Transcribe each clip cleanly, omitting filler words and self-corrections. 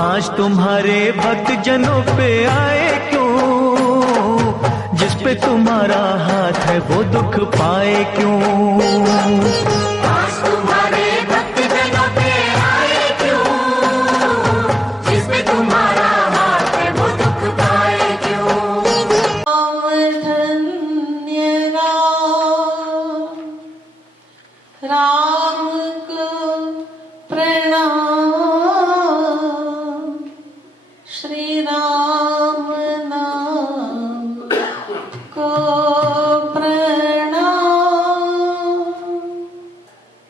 आज तुम्हारे भक्त जनों पे आए क्यों, जिस पे तुम्हारा हाथ है वो दुख पाए क्यों। आज तुम्हारे भक्त जनों पे आए क्यों, जिस पे तुम्हारा हाथ है वो दुख पाए क्यों। धन्य राम को प्रणाम, श्री राम नाम को प्रणाम।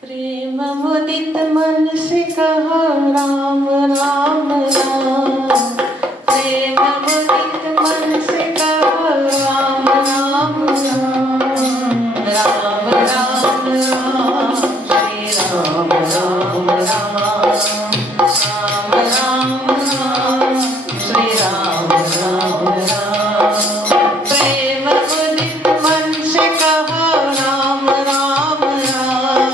प्रेम मुदित मन से कहो राम राम राम, प्रेम मुदित मन से कहो राम राम राम, राम राम राम, श्री राम राम राम, राम राम राम, श्री राम राम राम। प्रेम मुदित मन से कहो राम राम राम,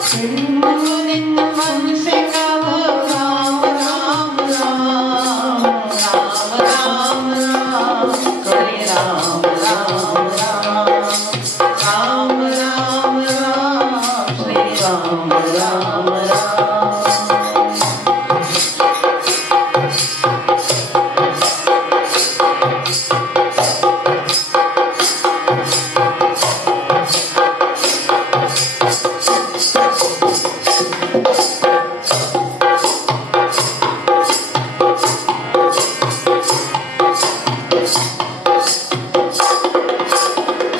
प्रेम मुदित मन से कहो राम राम राम, राम राम राम, हरे राम राम राम, राम राम राम, श्री राम राम राम।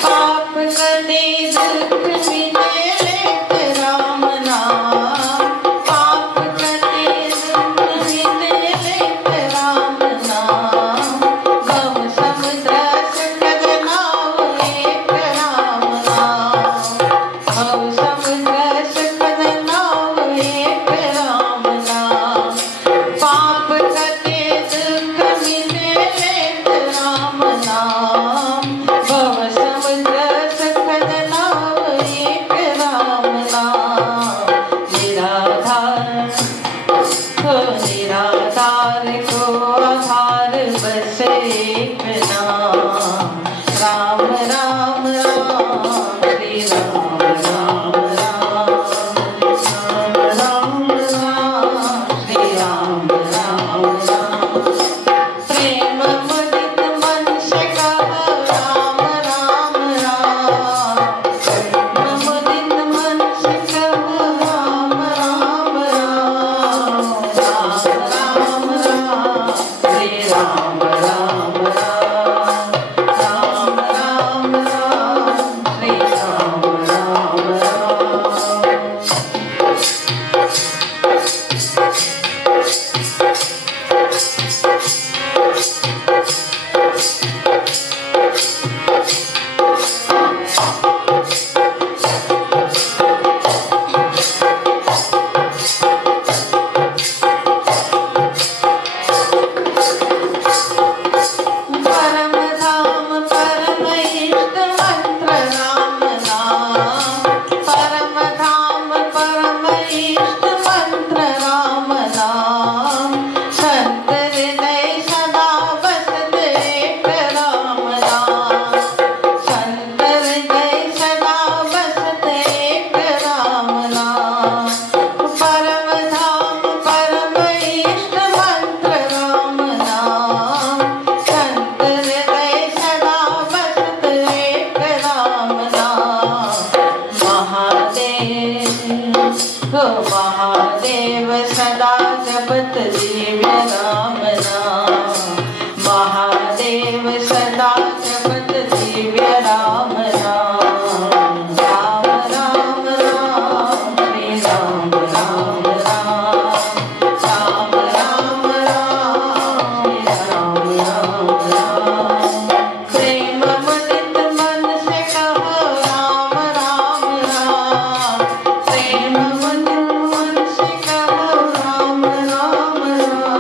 पाप कटे दुख मिटे लेत राम नाम, पाप कटे दुख मिटे लेत राम नाम। भव समुद्र सकल नाव एक राम नाम, भव समुद्र सकल नाव एक राम नाम। पाप कटे दुख मिटे लेत राम नाम, भव समुद्र सकल नाव एक राम नाम। निराधार को निराधार को आधार बस एक नाम, राम राम राम, श्री राम राम राम, राम राम राम, श्री राम राम राम। प्रेम मुदित मन से कहो राम राम राम, प्रेम मुदित मन से कहो राम राम राम, राम राम राम, श्री राम राम राम, राम राम राम, श्री राम राम राम। परम धाम परम इष्ट मंत्र राम नाम, परम धाम परम इष्ट मंत्र राम नाम। संत हृदय सदा बसत एक राम नाम, संत हृदय सदा बसत एक राम नाम। परम धाम परम इष्ट मंत्र राम नाम, संत हृदय सदा बसत एक राम नाम। महादेव हो महादेव सदा जपत दिव्य राम नाम, महादेव सदा जपत दिव्य राम नाम। राम राम राम, श्री राम राम राम, राम राम राम, राम राम राम। प्रेम मुदित मन से कहो राम राम राम, प्रेम मुदित मन से कहो राम राम राम,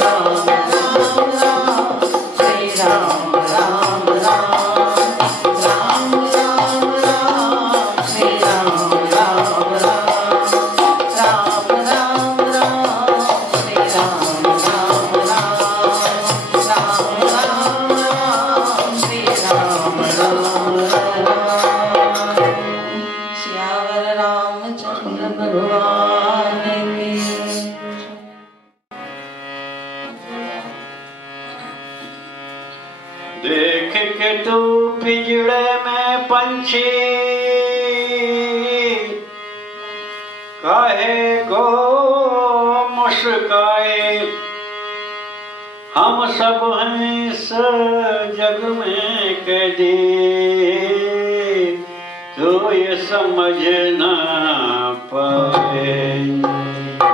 राम के तू पिंजड़े में पंछी काहे को मुस्काए। हम सब हैं इस जग में कैदी, तो ये समझ ना पाए।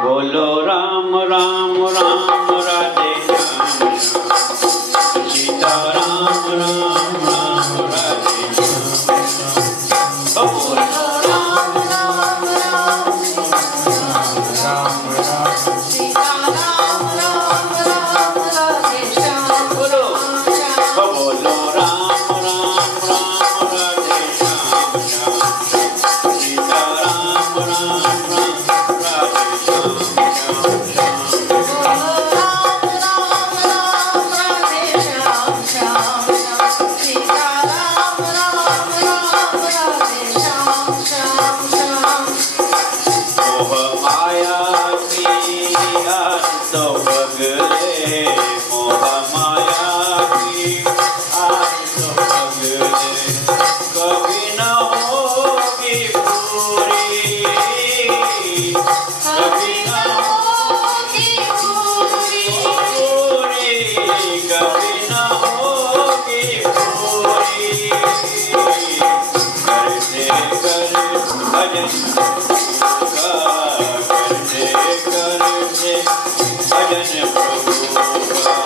बोलो राम राम राम राधे श्याम श्याम, सीता राम राम राम राधे श्याम श्याम। बोलो राम राम राम राम राम सीता राम राम राम राधे श्याम। बोलो बोलो राम राम राम राधे श्याम श्याम, सीता राम राम राम राधे श्याम श्याम श्याम। राम राम राम राधे श्याम श्याम श्याम, सीता राम राम राम राधे श्याम श्याम श्याम। मोह माया की आस तो बगले, मोह माया की आस तो बगले, कभी न होगी पूरी, कभी न होगी पूरी, पूरी, कभी न होगी पूरी। करते कर भजन का, करते करते भजन प्रभु का,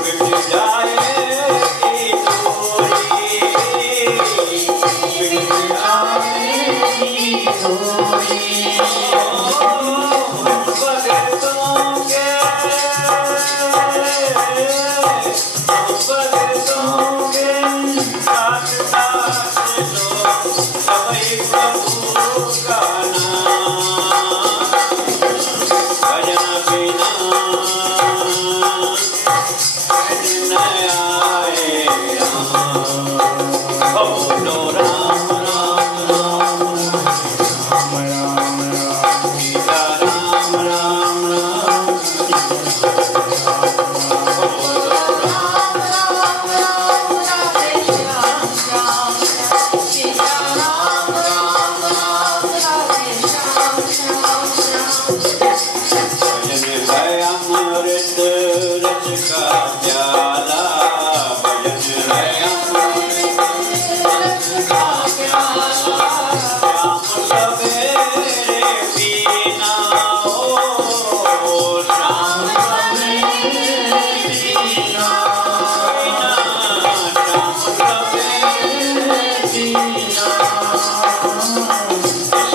मिट जाएगी दूरी, मिट जाएगी दूरी। भगतों के साथ साथ लो सभी प्रभु का नाम, भजन बिना न आए राम। बोलो राम राम राम राम राम राम, सीता राम राम राम। बोलो राम राम राम राधे श्याम श्याम श्याम, सीता राम राम राम राधे श्याम श्याम श्याम। भजन है अमृत रस का प्याला, भजन है अमृत रस का प्याला। शाम सवेरे पीना हो, शाम सवेरे पीना, शाम सवेरे पीना।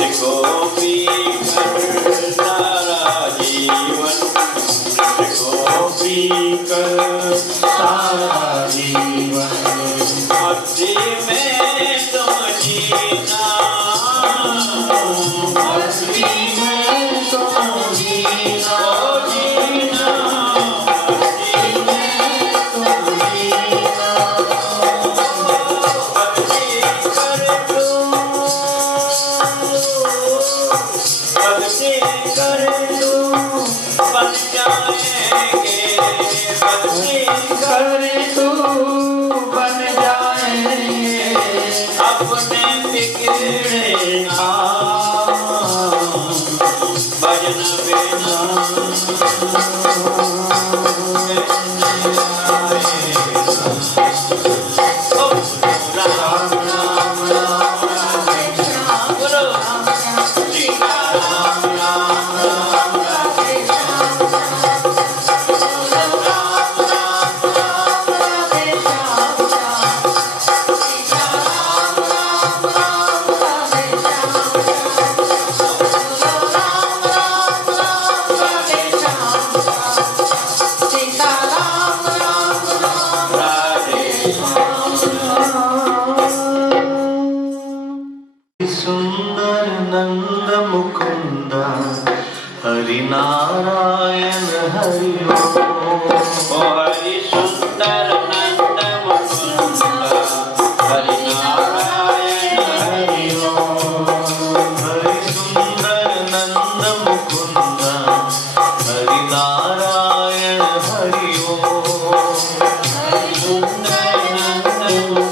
इसको पी कर सारा जीवन, इसको पी कर सारा जीवन, मस्ती में तुम जीना, मस्ती में तुम जीना, जीना, मस्ती में तुम जीना। भक्ति कर लो, भक्ति कर लो, बन जाएंगे, भक्ति कर तू बन जाएंगे अपने बिगड़े काम, भजन बिना राम राम राम राधे श्याम। बोलो सीता राम राम राम राधे श्याम श्याम। बोलो राम राम राम राधे श्याम श्याम, सीता राम राम राम राधे श्याम श्याम। बोलो राम राम राम राधे श्याम श्याम, सीता राम राम राम राधे श्याम श्याम। सुंदर नंद मुकुंद हरि नारायण हरि ओम। हरि सुंदर नंद मुकुंद हरि नारायण हरि ओम। हरि सुंदर नंद मुकुंद हरि नारायण हरि ओम। हरि सुंदर नंद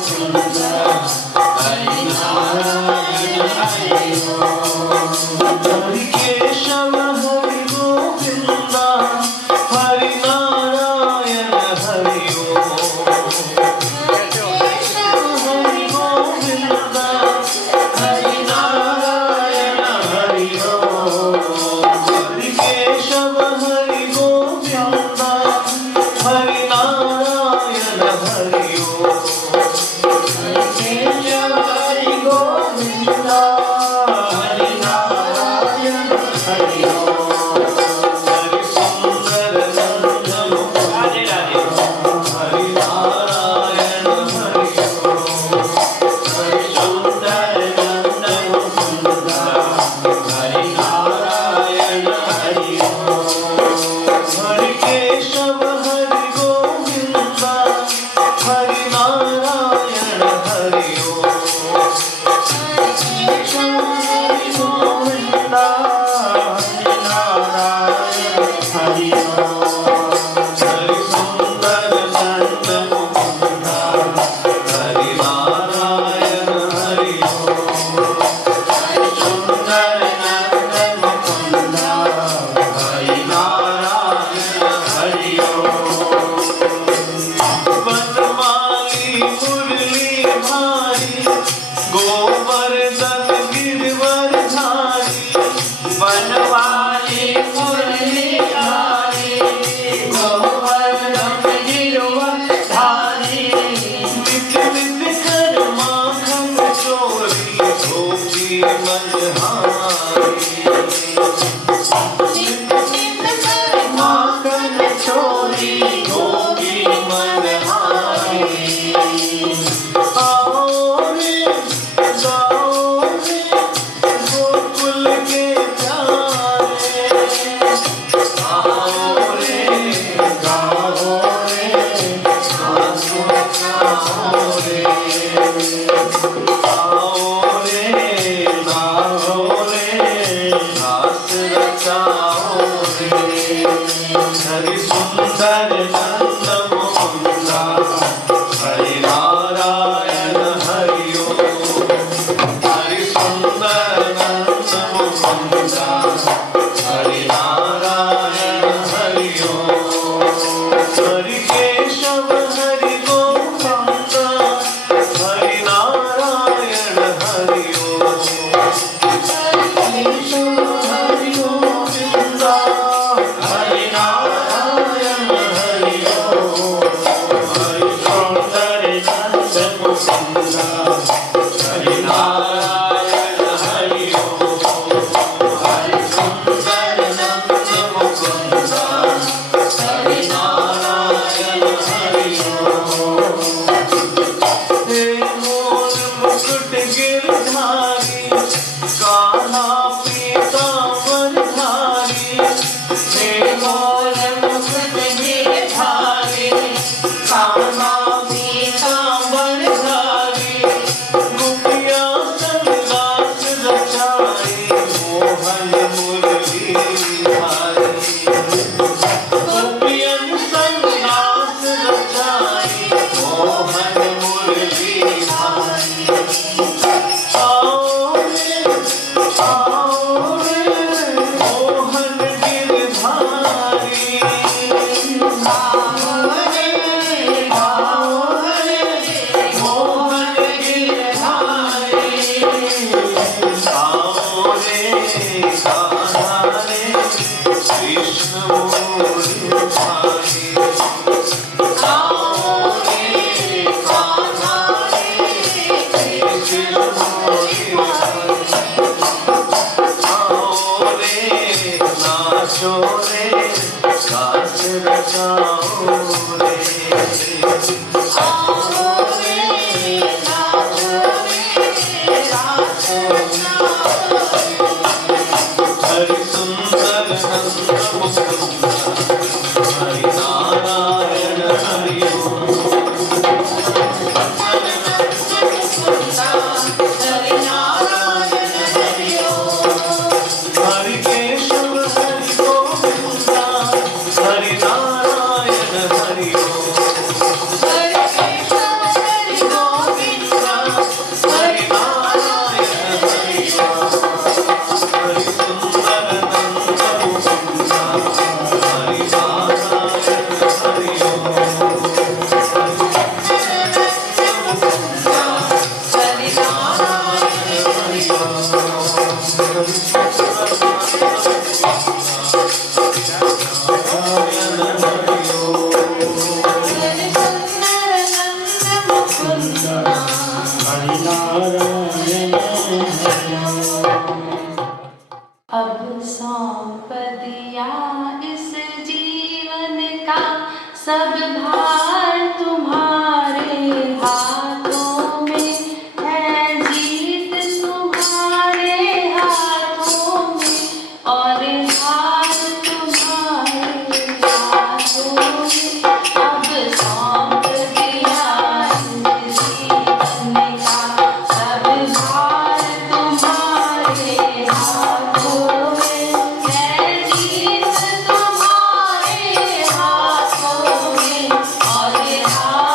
हरि सुंदर नंद मुकुंद हरि नारायण हरि ओम हरि सुंदर नंद मुकुंद हरि नारायण हरि ओम हरि केशव हरि गोविंद हरि नारायण हरि ओम हरि केशव हरि गोविंद हरि नारायण हरि ओम हरि सुंदर नंद मुकुंद हरि नारायण हरि ओम हरि सुंदर नंद मुकुंद हरि नारायण हरि ओम हे मोर मुकुट गिरधारी कान्हा पीतांबर धारी हे मोर मुकुट गिरधारी कान्हा पीतांबर धारी गोपिया संगास रचाई मोहन मुरली धारी गोपियन संगास रचाई मोहन मुरली धारी आओ रे मोहन गिरधारी आओ रे मोहन गिरधारी आओ रे कान्हा रे कृष्ण मोरी भाई आओ रे कान्हा रे कृष्ण मोरी भाई आओ रे नाचो रे साथ रचाओ रे आओ रे नाचो रे साथ रचाओ हरि सुंदर नंद मुकुंद हरि नारायण हरि ओम हरि नारायण हरि ओम हरि केशव हरि गोविंद हरि नारायण हरि ओम हरि केशव हरि गोविंद हरि नारायण हरि ओम हरि सुंदर नंद मुकुंद हरि नारायण हरि ओम हरि नारायण हरि अब सौंप दिया इस जीवन का सब भार तुम्हारे हाथों में है जीत तुम्हारे हाथों में और हार तुम्हारे हाथों में अब सौंप दिया इस जीवन का सब भार तुम्हारे हाथों में है जीत तुम्हारे हाथों में और हार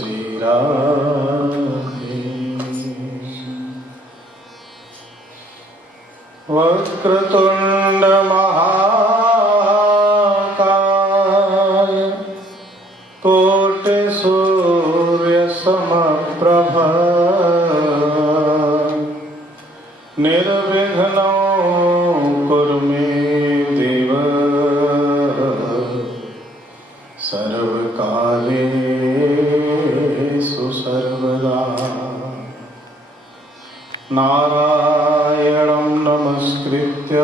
श्री राधे। वक्रतुंड महाकाय कोटि सूर्य समप्रभ निर्विघ्नं कुरु मे देव सर्वकालेषु सर्वदा। नारायणं नमस्कृत्य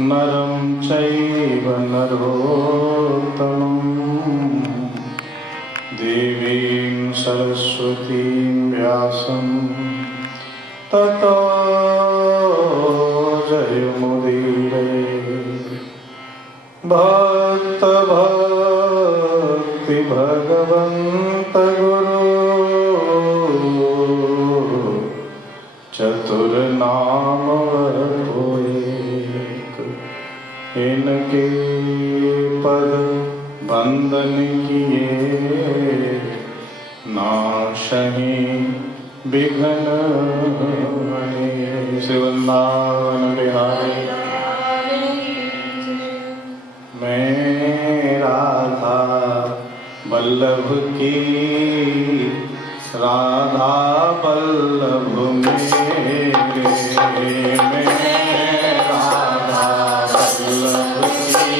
नरं चैव नरोत्तमं देवीं सरस्वतीं व्यासं ततो जयमुदीरये। भक्त भक्ति भगवन्त गुरु चतुर्नाम एक, इनके पद बंदन किए नाशहि विघ्न हरे। श्री वृंदावन बिहारी मैं राधा वल्लभ की राधा वल्लभ मेरे। मैं राधा वल्लभ की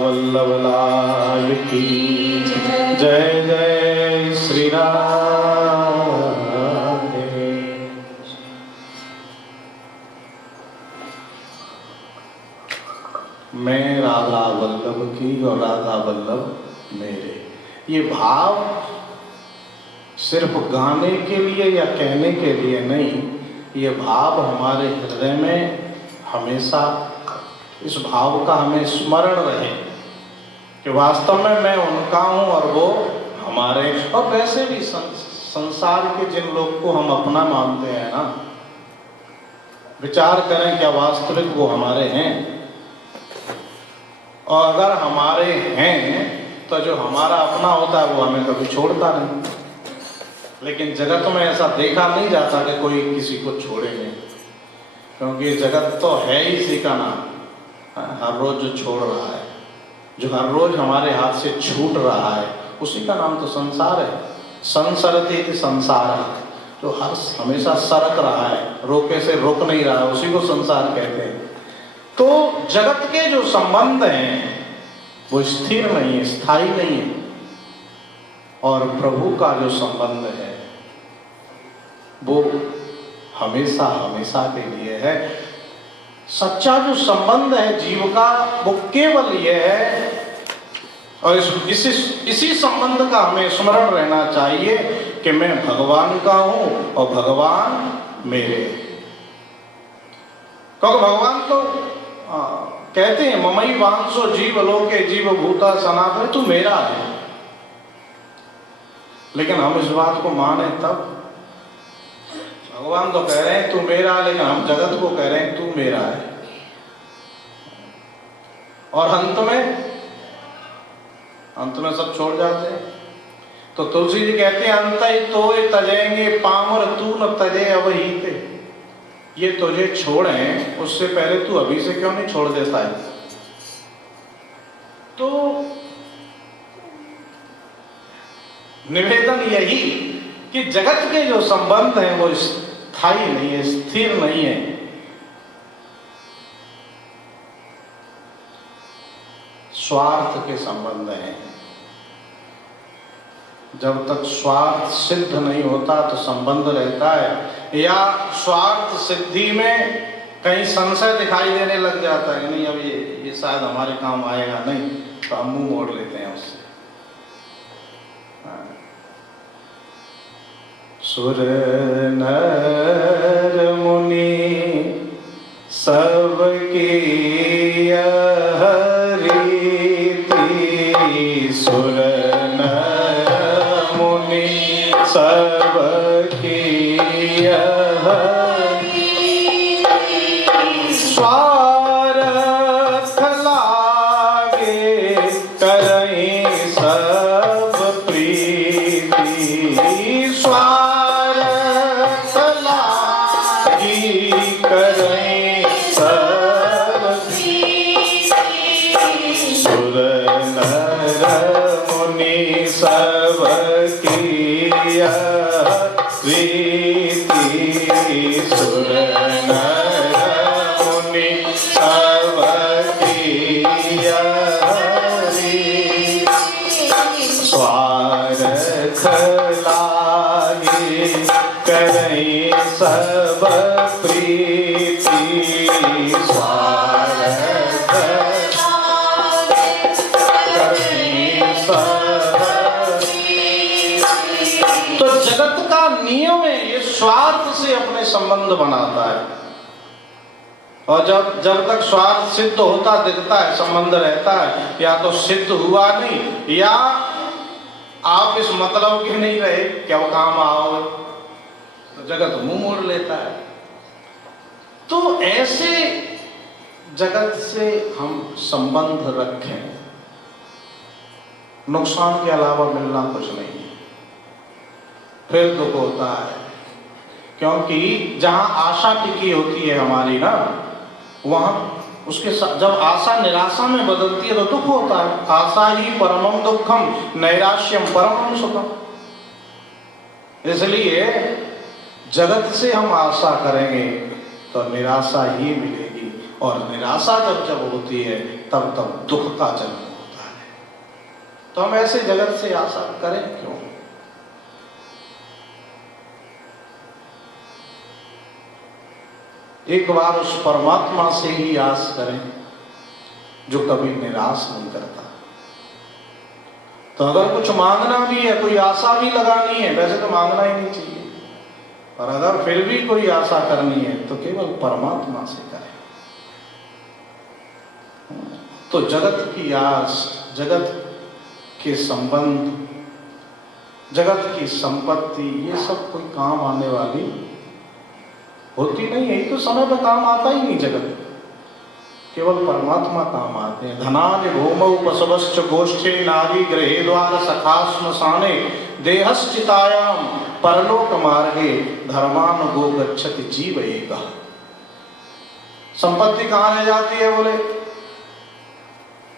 वल्लभ लाल की जय जय श्री राधे। मैं राधा वल्लभ की और राधा वल्लभ मेरे, ये भाव सिर्फ गाने के लिए या कहने के लिए नहीं, ये भाव हमारे हृदय में हमेशा इस भाव का हमें स्मरण रहे कि वास्तव में मैं उनका हूँ और वो हमारे। और वैसे भी संसार के जिन लोग को हम अपना मानते हैं ना, विचार करें क्या वास्तविक वो हमारे हैं? और अगर हमारे हैं तो जो हमारा अपना होता है वो हमें कभी छोड़ता नहीं। लेकिन जगत में ऐसा देखा नहीं जाता कि कोई किसी को छोड़ेंगे, क्योंकि जगत तो है ही इसी का नाम। हर रोज जो छोड़ रहा है, जो हर रोज हमारे हाथ से छूट रहा है, उसी का नाम तो संसार है। संसरति संसार, जो हर हमेशा सरक रहा है, रोके से रोक नहीं रहा है, उसी को संसार कहते हैं। तो जगत के जो संबंध हैं वो स्थिर नहीं है, स्थायी नहीं है। और प्रभु का जो संबंध है वो हमेशा हमेशा के लिए है। सच्चा जो संबंध है जीव का वो केवल ये है, और इसी संबंध का हमें स्मरण रहना चाहिए कि मैं भगवान का हूं और भगवान मेरे। क्योंकि भगवान तो कहते हैं ममई वांसो जीव लोके जीव भूता सनातन, तू मेरा है। लेकिन हम इस बात को माने तब, भगवान तो कह रहे हैं तू मेरा, लेकिन हम जगत को कह रहे हैं तू मेरा है। और अंत में सब छोड़ जाते हैं। तो तुलसी जी कहते हैं अंत तो तजेंगे पामर तू न तजे अवहीते। ये तुझे छोड़े, उससे पहले तू अभी से क्यों नहीं छोड़ देता है? तो निवेदन यही कि जगत के जो संबंध हैं वो स्थायी नहीं है, स्थिर नहीं है। स्वार्थ के संबंध हैं। जब तक स्वार्थ सिद्ध नहीं होता तो संबंध रहता है, या स्वार्थ सिद्धि में कहीं संशय दिखाई देने लग जाता है, नहीं अब ये शायद हमारे काम आएगा नहीं, तो हम मुंह मोड़ लेते हैं उससे। सुर नर मुनि सबकी रीति, सुर नर मुनि सबकी स्वार्थ लागे करहीं सब प्रीति, स्वार्थ लागी करहीं सब प्रीति, सुर नर मुनि सबकी रीति, सुर नर मुनि सबकी रीति, स्वार्थ लागे करहीं सब प्रीति, स्वार्थ करहीं सब। तो जगत का नियम है ये स्वार्थ से अपने संबंध बनाता है, और जब तक स्वार्थ सिद्ध होता दिखता है संबंध रहता है, या तो सिद्ध हुआ नहीं, या आप इस मतलब के नहीं रहे क्या काम आओ, तो जगत मुंह मोड़ लेता है। तो ऐसे जगत से हम संबंध रखें, नुकसान के अलावा मिलना कुछ नहीं है, फिर दुख होता है। क्योंकि जहां आशा टिकी होती है हमारी ना, वहां उसके साथ जब आशा निराशा में बदलती है तो दुख होता है। आशा ही परमम दुखम नैराश्यम परमम सुखम। इसलिए जगत से हम आशा करेंगे तो निराशा ही मिलेगी, और निराशा जब होती है तब दुख का जन्म होता है। तो हम ऐसे जगत से आशा करें क्यों? एक बार उस परमात्मा से ही आस करें जो कभी निराश नहीं करता। तो अगर कुछ मांगना भी है, कोई आशा भी लगानी है, वैसे तो मांगना ही नहीं चाहिए, और अगर फिर भी कोई आशा करनी है तो केवल परमात्मा से करें। तो जगत की आस, जगत के संबंध, जगत की संपत्ति, ये सब कोई काम आने वाली होती नहीं है। तो समय पर काम आता ही नहीं जगत, केवल परमात्मा काम आते हैं। धनानि भूमौ पशवश्च गोष्ठे नारी गृहे द्वार सखा श्मशाने देहश्चितायाम परलोक मार्गे धर्मानुगो गच्छति जीव एका। संपत्ति कहाँ ले जाती है? बोले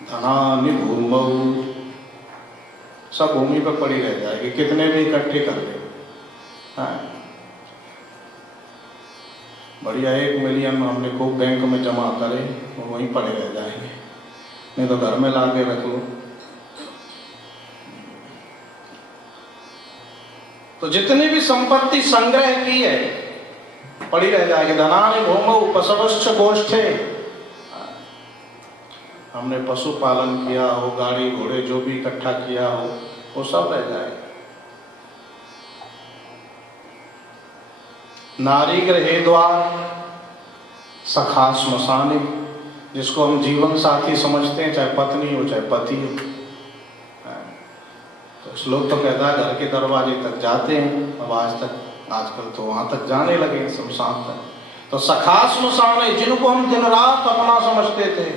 धनानि भूमौ, सब भूमि पर पड़ी रह जाएगी, कितने भी इकट्ठे कर ले। बढ़िया 1 मिलियन हमने को बैंक में जमा करे और वहीं पड़े रह जाएंगे, नहीं तो घर में ला के रख लो। तो जितनी भी संपत्ति संग्रह की है पड़ी रह जाएगी। धनानि भूमौ पशवश्च गोष्ठे, हमने पशुपालन किया हो, गाड़ी घोड़े जो भी इकट्ठा किया हो, वो सब रह जाएगा। नारी गृहे द्वार सखा श्मशाने, जिसको हम जीवन साथी समझते हैं, चाहे पत्नी हो चाहे पति हो। तो लोग तो कहता है घर के दरवाजे तक जाते हैं, अब आजकल तो वहां तक जाने लगे, शमशान तक। तो सखा श्मशाने, जिनको हम दिन रात अपना समझते थे,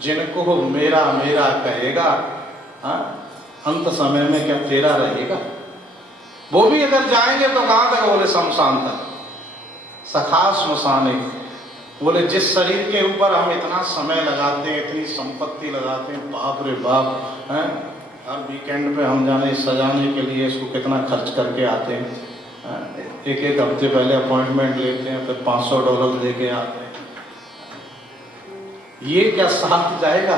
जिनको मेरा मेरा कहेगा, अंत समय में क्या तेरा रहेगा, वो भी अगर जाएंगे तो कहां तक? बोले शमशान तक। सखा श्मशाने, बोले जिस शरीर के ऊपर हम इतना समय लगाते हैं, इतनी संपत्ति लगाते हैं, बाप रे बाप, हर वीकेंड पे हम जाने सजाने के लिए इसको कितना खर्च करके आते हैं, एक हफ्ते पहले अपॉइंटमेंट लेते हैं, फिर $500 लेके आते हैं। ये क्या साथ जाएगा?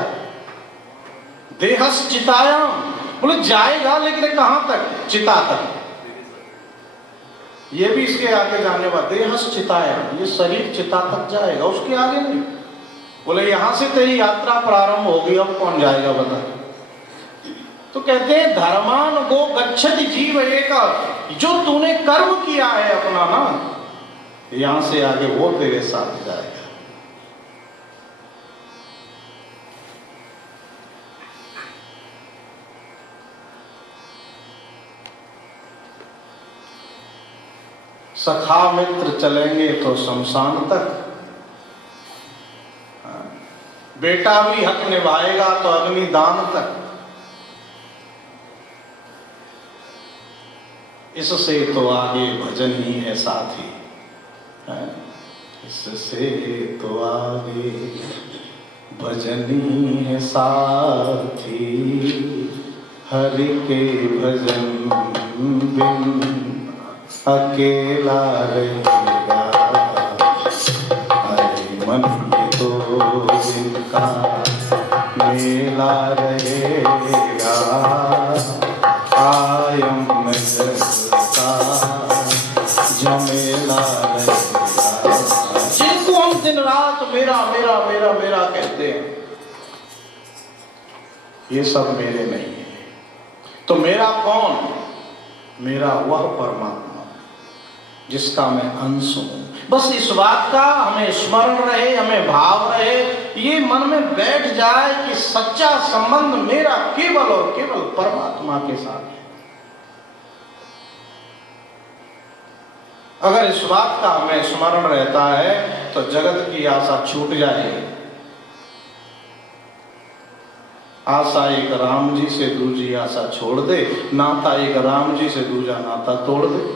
देहश्चितायाम, बोले जाएगा लेकिन कहां तक? चिता तक। ये भी इसके आगे जाने वाला। देहश्चितायाम, ये शरीर चिता तक जाएगा, उसके आगे नहीं। बोले यहां से तेरी यात्रा प्रारंभ होगी, अब कौन जाएगा बता? तो कहते हैं धर्मानुगो गच्छति जीव एका, जो तूने कर्म किया है अपना ना, यहां से आगे वो तेरे साथ जाएगा। सखा मित्र चलेंगे तो शमशान तक, बेटा भी हक निभाएगा तो अग्निदान तक। इससे तो आगे भजन ही है साथी, इससे तो आगे भजन ही है साथी, हरि के भजन बिन अकेला रहेगा, हरि मन तो जिनका मेला रहेगा, कायम का जमेला रहेगा। जिनको हम दिन रात मेरा मेरा मेरा मेरा कहते हैं, ये सब मेरे नहीं है। तो मेरा कौन? मेरा वह परमात्मा जिसका मैं अंश हूं। बस इस बात का हमें स्मरण रहे, हमें भाव रहे, ये मन में बैठ जाए कि सच्चा संबंध मेरा केवल और केवल परमात्मा के साथ है। अगर इस बात का हमें स्मरण रहता है तो जगत की आशा छूट जाएगी। आशा एक राम जी से दूजी आशा छोड़ दे, नाता एक राम जी से दूजा नाता तोड़ दे।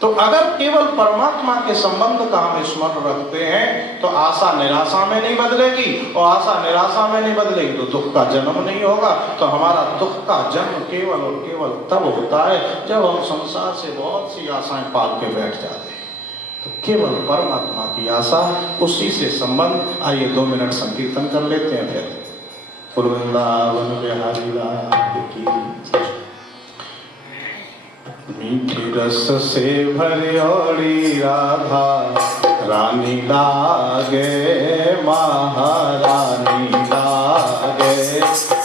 तो अगर केवल परमात्मा के संबंध का हम स्मरण रखते हैं तो आशा निराशा में नहीं बदलेगी, और आशा निराशा में नहीं बदलेगी तो दुख का जन्म नहीं होगा। तो हमारा दुख का जन्म केवल और केवल तब होता है जब हम संसार से बहुत सी आशाएं पाल के बैठ जाते हैं। तो केवल परमात्मा की आशा, उसी से संबंध। आइए 2 मिनट संकीर्तन कर लेते हैं। फिर वृंदावन बिहारी लाल की। मीठे रस से भरियोड़ी राधा रानी लागे, महारानी लागे।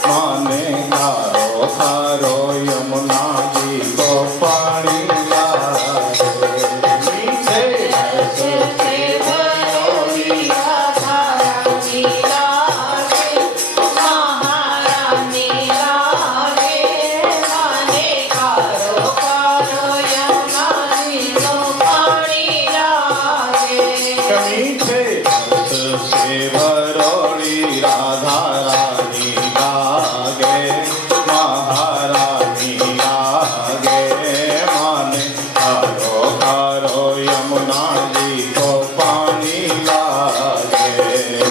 माने खारो खारो यमुना जी को पानी लागे। मीठे रस से भरियोड़ी राधा रानी लागे, महारानी लागे। माने खारो खारो यमुना जी को पानी लागे। मीठे रस से भरोड़ी राधा रानी लागे, महारानी लागे। माने खारो खारो यमुना जी को पानी लागे।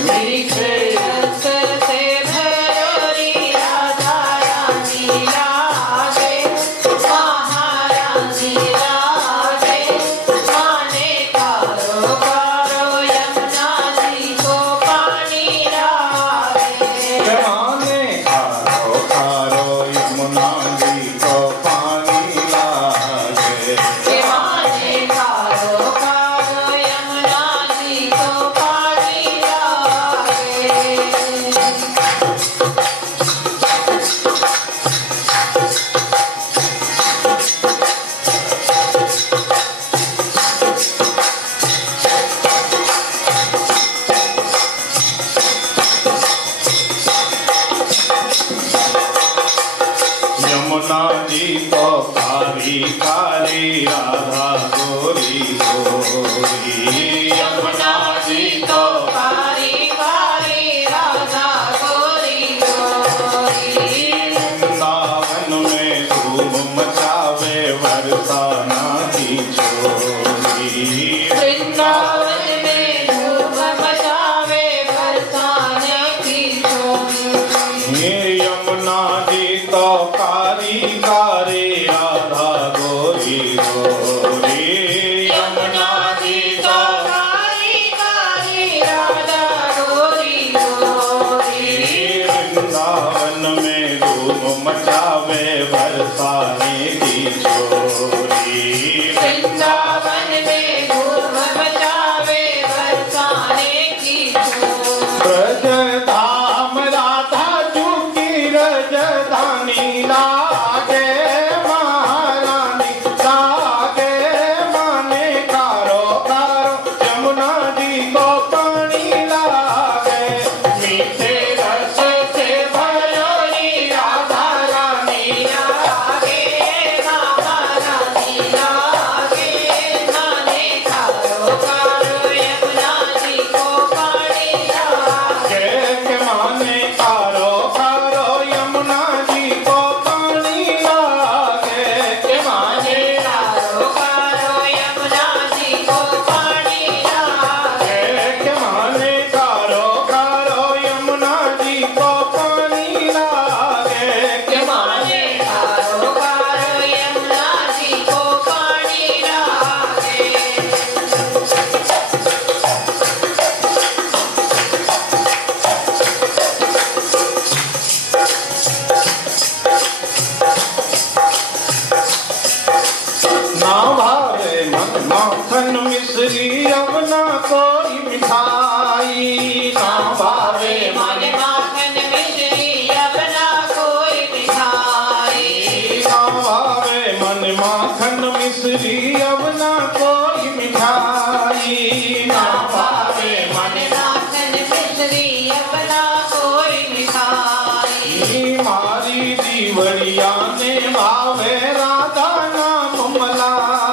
मीठे रस से भरोड़ी राधा रानी लागे, महारानी लागे। माने खारो खारो यमुना जी को पानी लागे। माने खारो खारो यमुना जी को पानी लागे। माने खारो खारो यमुना जी को पानी लागे। यमुना जी को कारी कारी राधा गोरी गोरी। यमुना जी को कारी कारी राधा गोरी गोरी। वृंदावन में धूम मचावे बरसाना की चोरी। वृंदावन में धूम मचावे बरसाने की चोरी। ये यमुना जी तो कारी कारी राधा गोरी गोरी। यमुना जी को कारी कारी राधा गोरी गोरी। वृंदावन में धूम मचावे बरसाने की चोरी। वृंदावन में धूम मचावे बरसाने की चोरी। ब्रज धाम राधा चुकी रजधानी लागे, महारानी लागे। माने खारो खारो यमुना जी को पानी लागे। मीठे रस से भरोड़ी राधा रानी लागे, महारानी लागे। माने खारो खारो यमुना जी को पानी लागे। के माने खारो खारो यमुना जी को पानी लागे। के माने खारो खारो यमुना जी को पानी लागे। के माने खारो खारो यमुना जी को पानी लागे। के माने खारो खारो यमुना जी को पानी लागे। ना भावे मन माखन मिश्री अब ना कोई मिठाई। ना भावे मन माखन मिश्री अब ना कोई मिठाई। ना भावे मन माखन मिश्री अब ना कोई मिठाई। ना भावे मन माखन मिश्री अब ना कोई मिठाई। मारी दीवरिया ने भावे राधा नाम मलाई।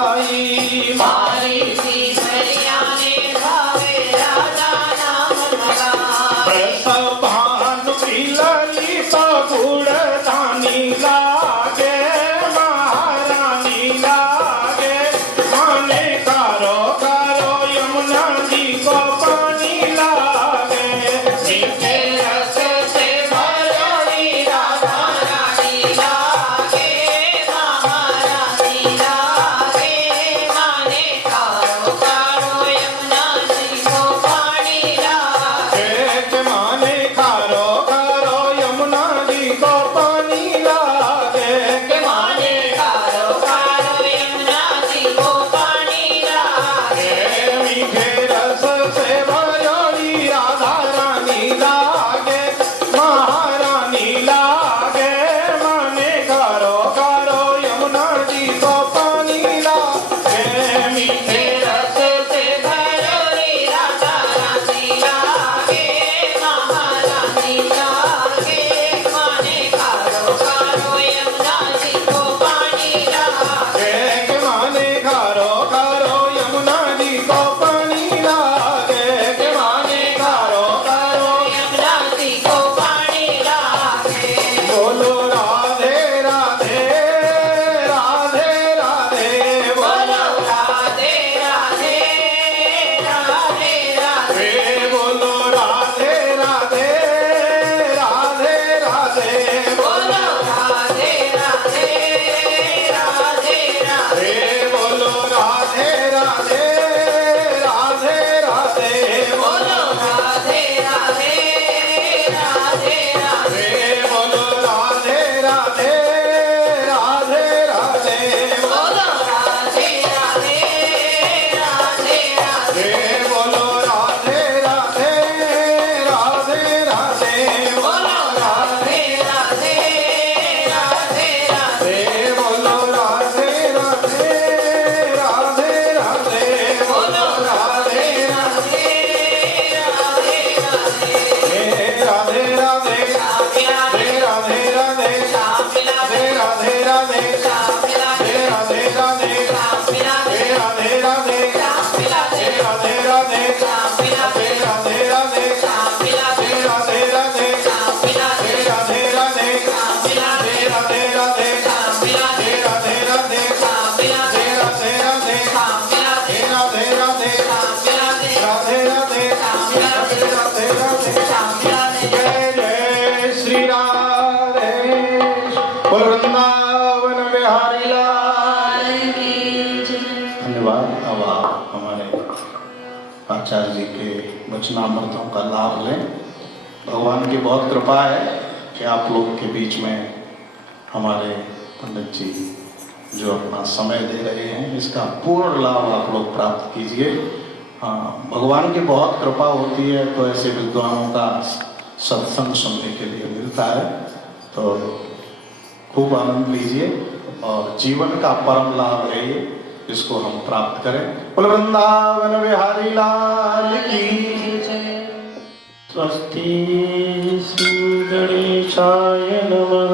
अब आप हमारे आचार्य जी के वचनामृतों का लाभ लें। भगवान की बहुत कृपा है कि आप लोग के बीच में हमारे पंडित जी जो अपना समय दे रहे हैं, इसका पूर्ण लाभ आप लोग प्राप्त कीजिए। हाँ, भगवान की बहुत कृपा होती है तो ऐसे विद्वानों का सत्संग सुनने के लिए मिलता है, तो खूब आनंद लीजिए और जीवन का परम लाभ है ये, इसको हम प्राप्त करें। बोल वृंदावन बिहारी लाल की जय। स्वस्ति श्री गणेशाय नमः।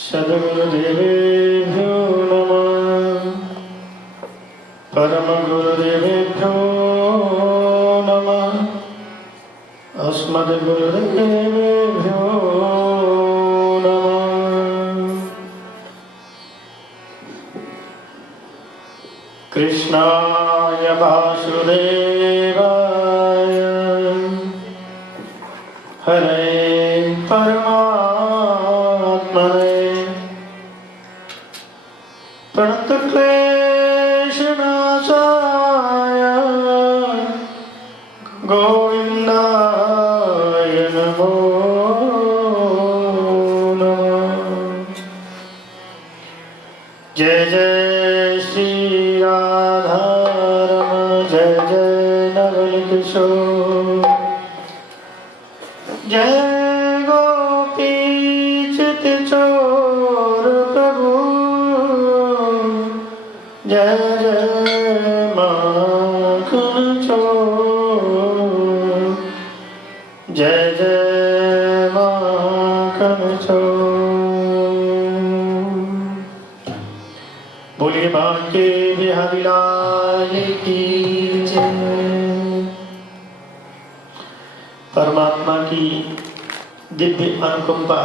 सद्गुरुदेवेभ्यो नमः। परम गुरुदेवेभ्यो नमः। अस्मद्गुरुदेवेभ्यो नमः। कृष्णाय वासुदेवाय हरे परमात्मने प्रणतक्लेशनाशाय गोविन्दाय नमो नमः। जय जय श्री राधारमण, जय जय नवल किशोर, जय गोपी चित चोर प्रभु, जय जय माखन चोर, जय जय माखन चोर। बोलिए बांके बिहारी लाल की जय। परमात्मा की दिव्य अनुकंपा,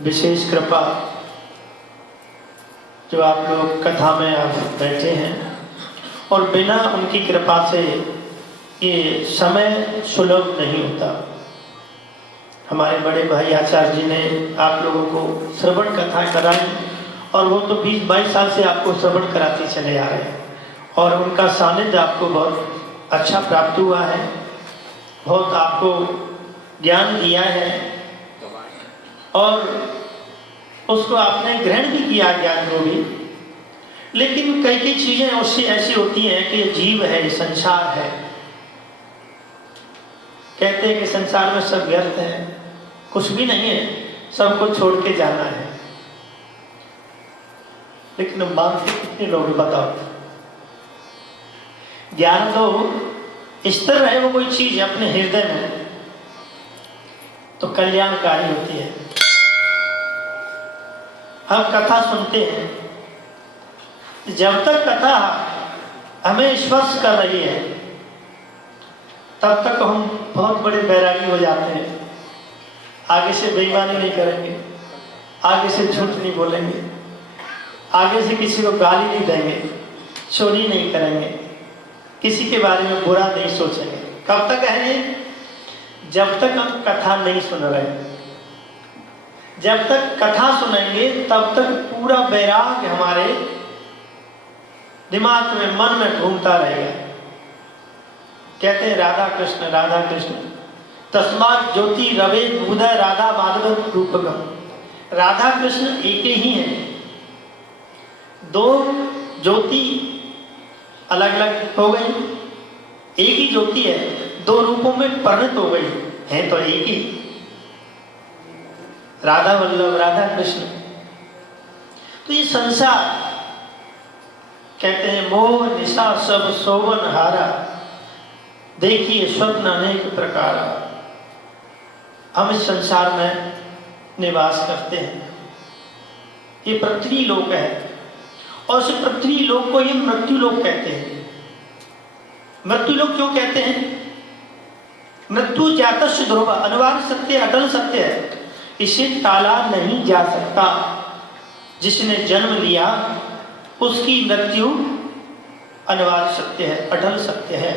विशेष कृपा, जो आप लोग कथा में आप बैठे हैं और बिना उनकी कृपा से ये समय सुलभ नहीं होता। हमारे बड़े भाई आचार्य जी ने आप लोगों को श्रवण कथा कराई और वो तो 20-22 साल से आपको श्रवण कराते चले आ रहे हैं और उनका सानिध्य आपको बहुत अच्छा प्राप्त हुआ है, बहुत आपको ज्ञान दिया है और उसको आपने ग्रहण भी किया ज्ञान को भी। लेकिन कई कई चीजें उससे ऐसी होती हैं कि ये जीव है, ये संसार है। कहते हैं कि संसार में सब व्यर्थ है, कुछ भी नहीं है, सबको छोड़ के जाना है। लेकिन मानते कितने लोग बताओ? ज्ञान तो स्थिर रहे वो कोई चीज अपने हृदय में तो कल्याणकारी होती है। हम कथा सुनते हैं, जब तक कथा हमें स्पर्श कर रही है तब तक हम बहुत बड़े बैरागी हो जाते हैं। आगे से बेईमानी नहीं करेंगे, आगे से झूठ नहीं बोलेंगे, आगे से किसी को गाली नहीं देंगे, चोरी नहीं करेंगे, किसी के बारे में बुरा नहीं सोचेंगे। कब तक है ये? जब तक हम कथा नहीं सुन रहे। जब तक कथा सुनेंगे तब तक पूरा वैराग्य हमारे दिमाग में, मन में घूमता रहेगा। कहते हैं राधा कृष्ण राधा कृष्ण, तस्मात् ज्योति रवे उदय राधा माधव रूपगम। राधा कृष्ण एक ही हैं, दो ज्योति अलग अलग हो गई, एक ही ज्योति है, दो रूपों में परिणत हो गई है, तो एक ही राधा वल्लभ राधा कृष्ण। तो ये संसार कहते हैं मोह निशा सब सोवन हारा, देखिए स्वप्न अनेक प्रकार। हम इस संसार में निवास करते हैं, ये पृथ्वी लोक है और इस पृथ्वी लोक को ये मृत्यु लोक कहते हैं। मृत्यु लोक क्यों कहते हैं? मृत्यु जातस्य ध्रुव, अनिवार्य सत्य, अटल सत्य है, इसे टाला नहीं जा सकता। जिसने जन्म लिया उसकी मृत्यु अनिवार्य सत्य है, अटल सत्य है।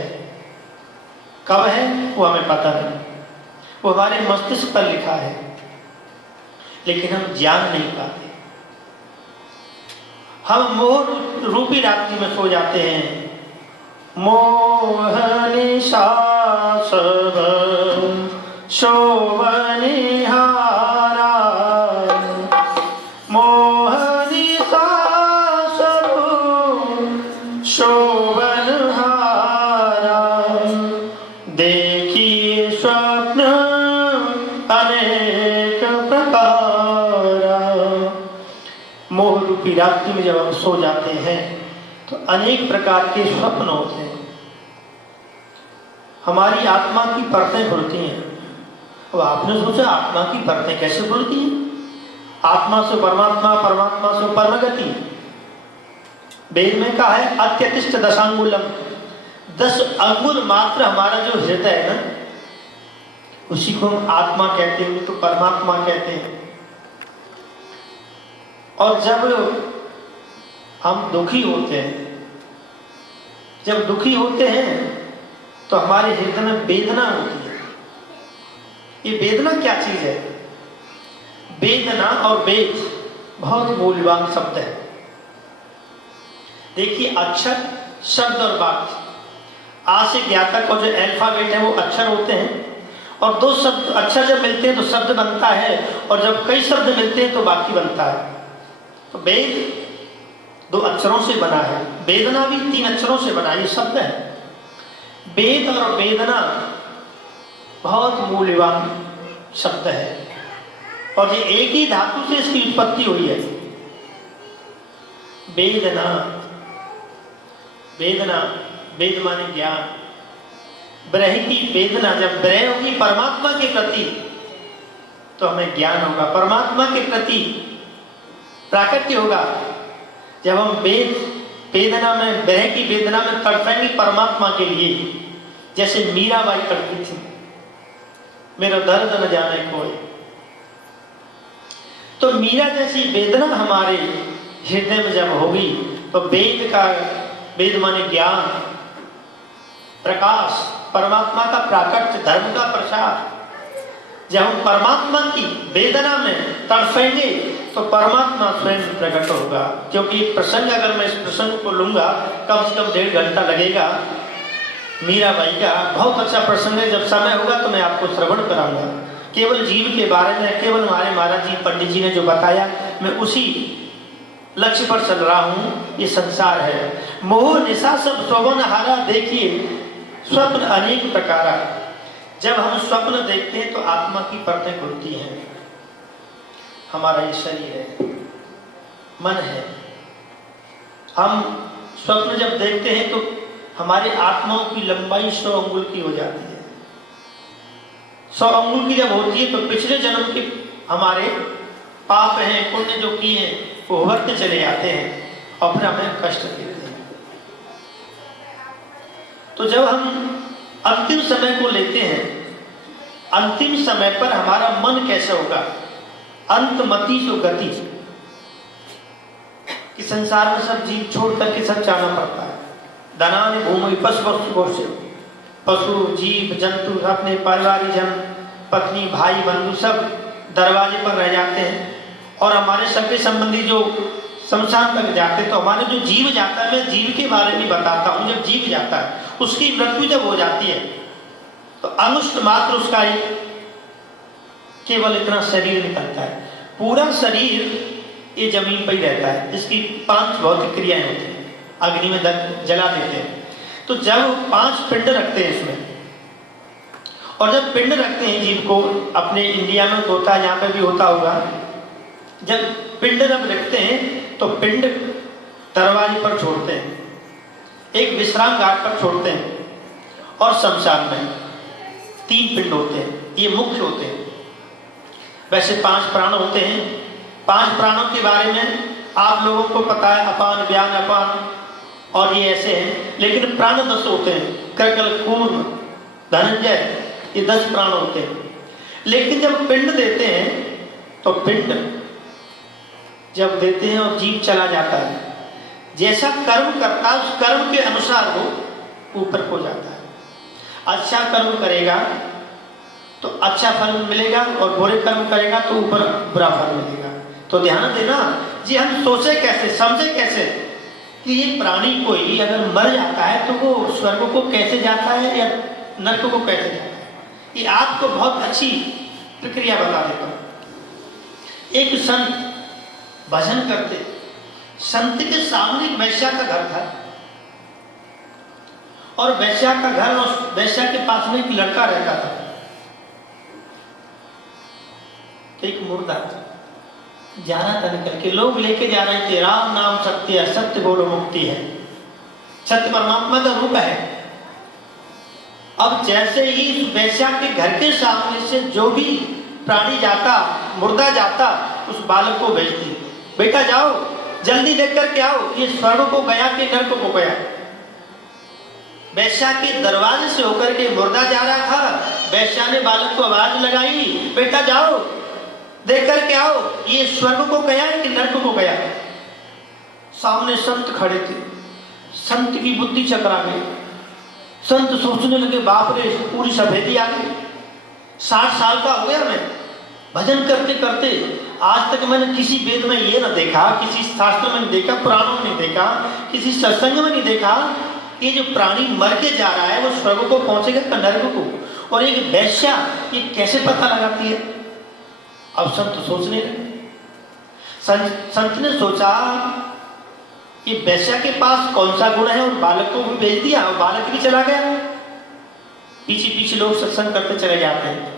कब है वो हमें पता नहीं, वो हमारे मस्तिष्क पर लिखा है, लेकिन हम जान नहीं पाते। हम मोह रूपी रात्रि में सो जाते हैं। मोहनी सब शोभनिहारा, मोहनी सब शोभनहारा, देखिए स्वप्न अनेक प्रकारा। मोह रूपी रात्रि में जब हम सो जाते हैं तो अनेक प्रकार के स्वप्न होते हैं। हमारी आत्मा की परतें खुलती हैं। अब आपने सोचा आत्मा की परतें कैसे खुलती हैं? आत्मा से परमात्मा, परमात्मा से परमगति। वेद में कहा है अत्यतिष्ठ दशांगुलम, 10 अंगुल मात्र हमारा जो हृदय है ना, उसी को हम आत्मा कहते हैं, तो परमात्मा कहते हैं। और जब हम दुखी होते हैं, जब दुखी होते हैं तो हमारे हृदय में वेदना होती है। ये वेदना क्या चीज है? वेदना और वेद बहुत मूल्यवान शब्द है। देखिए अक्षर, शब्द और वाक्य, आ से ज्ञातक और जो अल्फाबेट है वो अक्षर होते हैं। और 2 शब्द अक्षर जब मिलते हैं तो शब्द बनता है, और जब कई शब्द मिलते हैं तो वाक्य बनता है। तो वेद 2 अक्षरों से बना है, वेदना भी 3 अक्षरों से बना, ये शब्द है। वेद और वेदना बहुत मूल्यवान शब्द है, और ये एक ही धातु से इसकी उत्पत्ति हुई है। वेदना, वेदना, वेद माने ज्ञान। ब्रह की वेदना, जब ब्रह होगी परमात्मा के प्रति तो हमें ज्ञान होगा, परमात्मा के प्रति प्राकट्य होगा। जब हम वेदना में, ब्रह की वेदना में तड़पेंगे परमात्मा के लिए, जैसे मीराबाई करती थी, मेरा दर्द न जाने कोई। तो मीरा जैसी वेदना हमारे हृदय में जब होगी तो वेद माने ज्ञान, प्रकाश, परमात्मा का प्राकट्य, धर्म का प्रसार। जब हम परमात्मा की वेदना में तड़पेंगे तो परमात्मा स्वयं प्रकट होगा। क्योंकि प्रसंग, अगर मैं इस प्रसंग को लूंगा कम से कम 1.5 घंटा लगेगा। मीराबाई का बहुत अच्छा प्रसंग है, जब समय होगा तो मैं आपको श्रवण कराऊंगा। केवल जीव के बारे में, केवल हमारे महाराज जी पंडित जी ने जो बताया, मैं उसी लक्ष्य पर चल रहा हूँ। ये संसार है। मोह निशा सब शोभन हारा, देखिए स्वप्न अनेक प्रकारा। जब हम स्वप्न देखते हैं तो आत्मा की परतें खुलती हैं। हमारा ये शरीर है, मन है। हम स्वप्न जब देखते हैं तो हमारी आत्माओं की लंबाई 100 अंगुल की हो जाती है। 100 अंगुल की जब होती है तो पिछले जन्म के हमारे पाप हैं, पुण्य जो किए हैं वो उभरते चले जाते हैं और फिर हमें कष्ट देते हैं। तो जब हम अंतिम समय को लेते हैं, अंतिम समय पर हमारा मन कैसा होगा? अंतमति सो गति, कि संसार में सब जीव छोड़ करके सब जाना पड़ता है। धनानि भूमि पशु जीव जंतु, अपने परिवारी जन, पत्नी भाई बंधु सब दरवाजे पर रह जाते हैं। और हमारे सगे संबंधी जो शमशान तक जाते, तो हमारे जो जीव जाता है, मैं जीव के बारे में बताता हूँ। जब जीव जाता है, उसकी मृत्यु जब हो जाती है तो अनुष्ट मात्र उसका ही केवल इतना शरीर निकलता है। पूरा शरीर ये जमीन पर ही रहता है। इसकी 5 भौतिक क्रियाएं होती हैं, अग्नि में जला देते हैं। तो जब 5 पिंड रखते हैं इसमें, और जब पिंड रखते हैं जीव को, अपने इंडिया में तो होता है, यहाँ पे भी होता होगा, जब पिंड जब रखते हैं तो पिंड दरवाजे पर छोड़ते हैं, एक विश्राम घाट पर छोड़ते हैं, और शमशान में 3 पिंड होते हैं, ये मुख्य होते हैं। वैसे 5 प्राण होते हैं। 5 प्राणों के बारे में आप लोगों को पता है, अपान, व्यान, अपान, और ये ऐसे हैं। लेकिन प्राण 10 होते हैं, कर्कल, कूर्म, धनंजय, ये 10 प्राण होते हैं। लेकिन जब पिंड देते हैं तो पिंड जब देते हैं और जीव चला जाता है, जैसा कर्म करता है उस कर्म के अनुसार वो ऊपर हो जाता है। अच्छा कर्म करेगा तो अच्छा फल मिलेगा, और बुरे कर्म करेगा तो ऊपर बुरा फल मिलेगा। तो ध्यान देना, जी हम सोचे कैसे, समझे कैसे कि ये प्राणी कोई अगर मर जाता है तो वो स्वर्ग को कैसे जाता है या नरक को कैसे जाता है। ये आपको बहुत अच्छी प्रक्रिया बता देता हूँ। एक संत भजन करते, संत के सामने एक वैश्या का घर था और वैश्या का घर और वैश्या के पास में एक लड़का रहता था। तो एक मुर्दा जा रहा था निकल के, लोग लेके जा रहे थे, राम नाम सत्य है, सत्य बोलो मुक्ति है, सत्य परमात्मा का रूप है। अब जैसे ही वैश्या के घर के सामने से जो भी प्राणी जाता, मुर्दा जाता, उस बालक को भेजती, बेटा जाओ जल्दी देख करके आओ, ये स्वर्ग को गया कि नरक को गया। वैश्या के दरवाजे से होकर के मुर्दा जा रहा था, वैश्या ने बालक को आवाज लगाई, बेटा जाओ देख करके आओ, ये स्वर्ग को गया कि नरक को गया। सामने संत खड़े थे, संत की बुद्धि चकरा गई। संत सोचने लगे, बाप रे पूरी सफेदी आ गई, 60 साल का हो गया मैं, भजन करते करते आज तक मैंने किसी वेद में ये न देखा, किसी शास्त्र में नहीं देखा, पुराणों में नहीं देखा, किसी सत्संग में नहीं देखा, ये जो प्राणी मर के जा रहा है वो स्वर्ग को पहुंचेगा कि नरक को, और एक वैश्या ये कैसे पता लगाती है। अब संत सोचने लगे, संत ने सोचा कि वैश्या के पास कौन सा गुण है, और बालक को भी भेज दिया और बालक भी चला गया। पीछे पीछे लोग सत्संग करते चले जाते हैं,